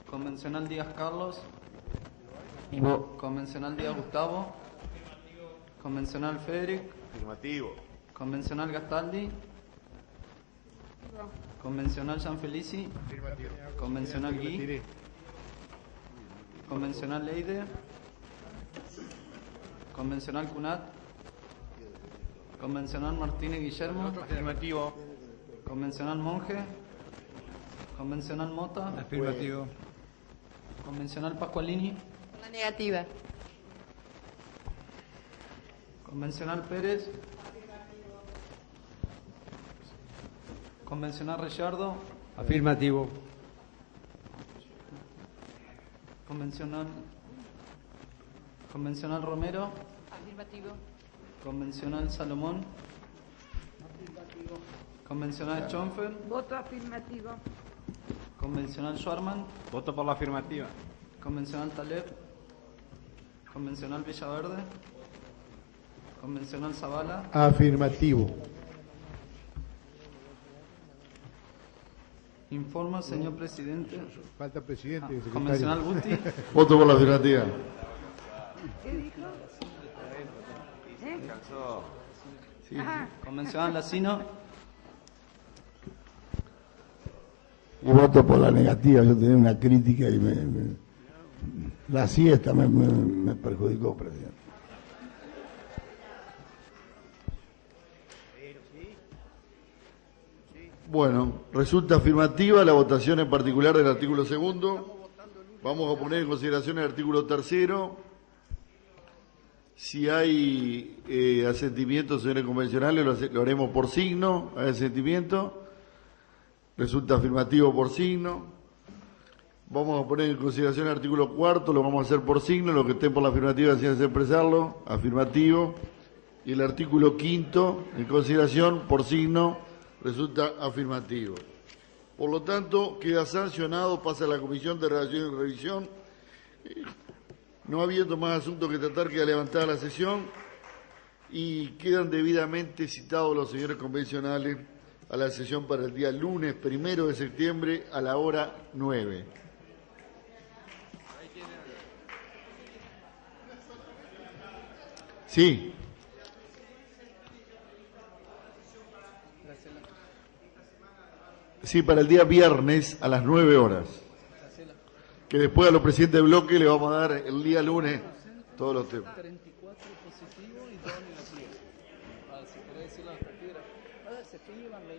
Convencional Díaz Carlos. Convencional Díaz Gustavo. Convencional Federic. Afirmativo. Convencional Gastaldi. Convencional Gianfelici. Convencional Gui. Convencional Leide. Convencional Cunat. Convencional Martínez Guillermo. Afirmativo. Convencional Monje. Convencional Mota. Afirmativo. Convencional Pascualini. Por la negativa. Convencional Pérez. Convencional Reyardo. Afirmativo. Convencional Romero. Afirmativo. Convencional Salomón. Afirmativo. Convencional Schonfeld. Voto afirmativo. Convencional Schwarman. Voto por la afirmativa. Convencional Taleb. Convencional Villaverde. Convencional Zavala. Afirmativo. Informa, señor presidente. Falta presidente y secretario. Convencional Guti. Voto por la afirmativa. ¿Qué dijo? Sí. Convencional Lacino. Y voto por la negativa. Yo tenía una crítica y la siesta me perjudicó, presidente. Bueno, resulta afirmativa la votación en particular del artículo segundo. Vamos a poner en consideración el artículo tercero. Si hay asentimientos, señores convencionales, lo haremos por signo. ¿Hay asentimiento? Resulta afirmativo por signo. Vamos a poner en consideración el artículo cuarto, lo vamos a hacer por signo. Los que estén por la afirmativa, sin expresarlo, afirmativo. Y el artículo quinto, en consideración, por signo, resulta afirmativo. Por lo tanto, queda sancionado, pasa a la Comisión de Redacción y Revisión. No habiendo más asuntos que tratar, queda levantada la sesión y quedan debidamente citados los señores convencionales a la sesión para el día lunes 1 de septiembre a la hora 9. Sí. Sí, para el día viernes a las 9 horas. Que después a los presidentes de bloque le vamos a dar el día lunes todos los temas. 34 positivos y 2 negativos. Si querés decir la respectividad. Se llevan la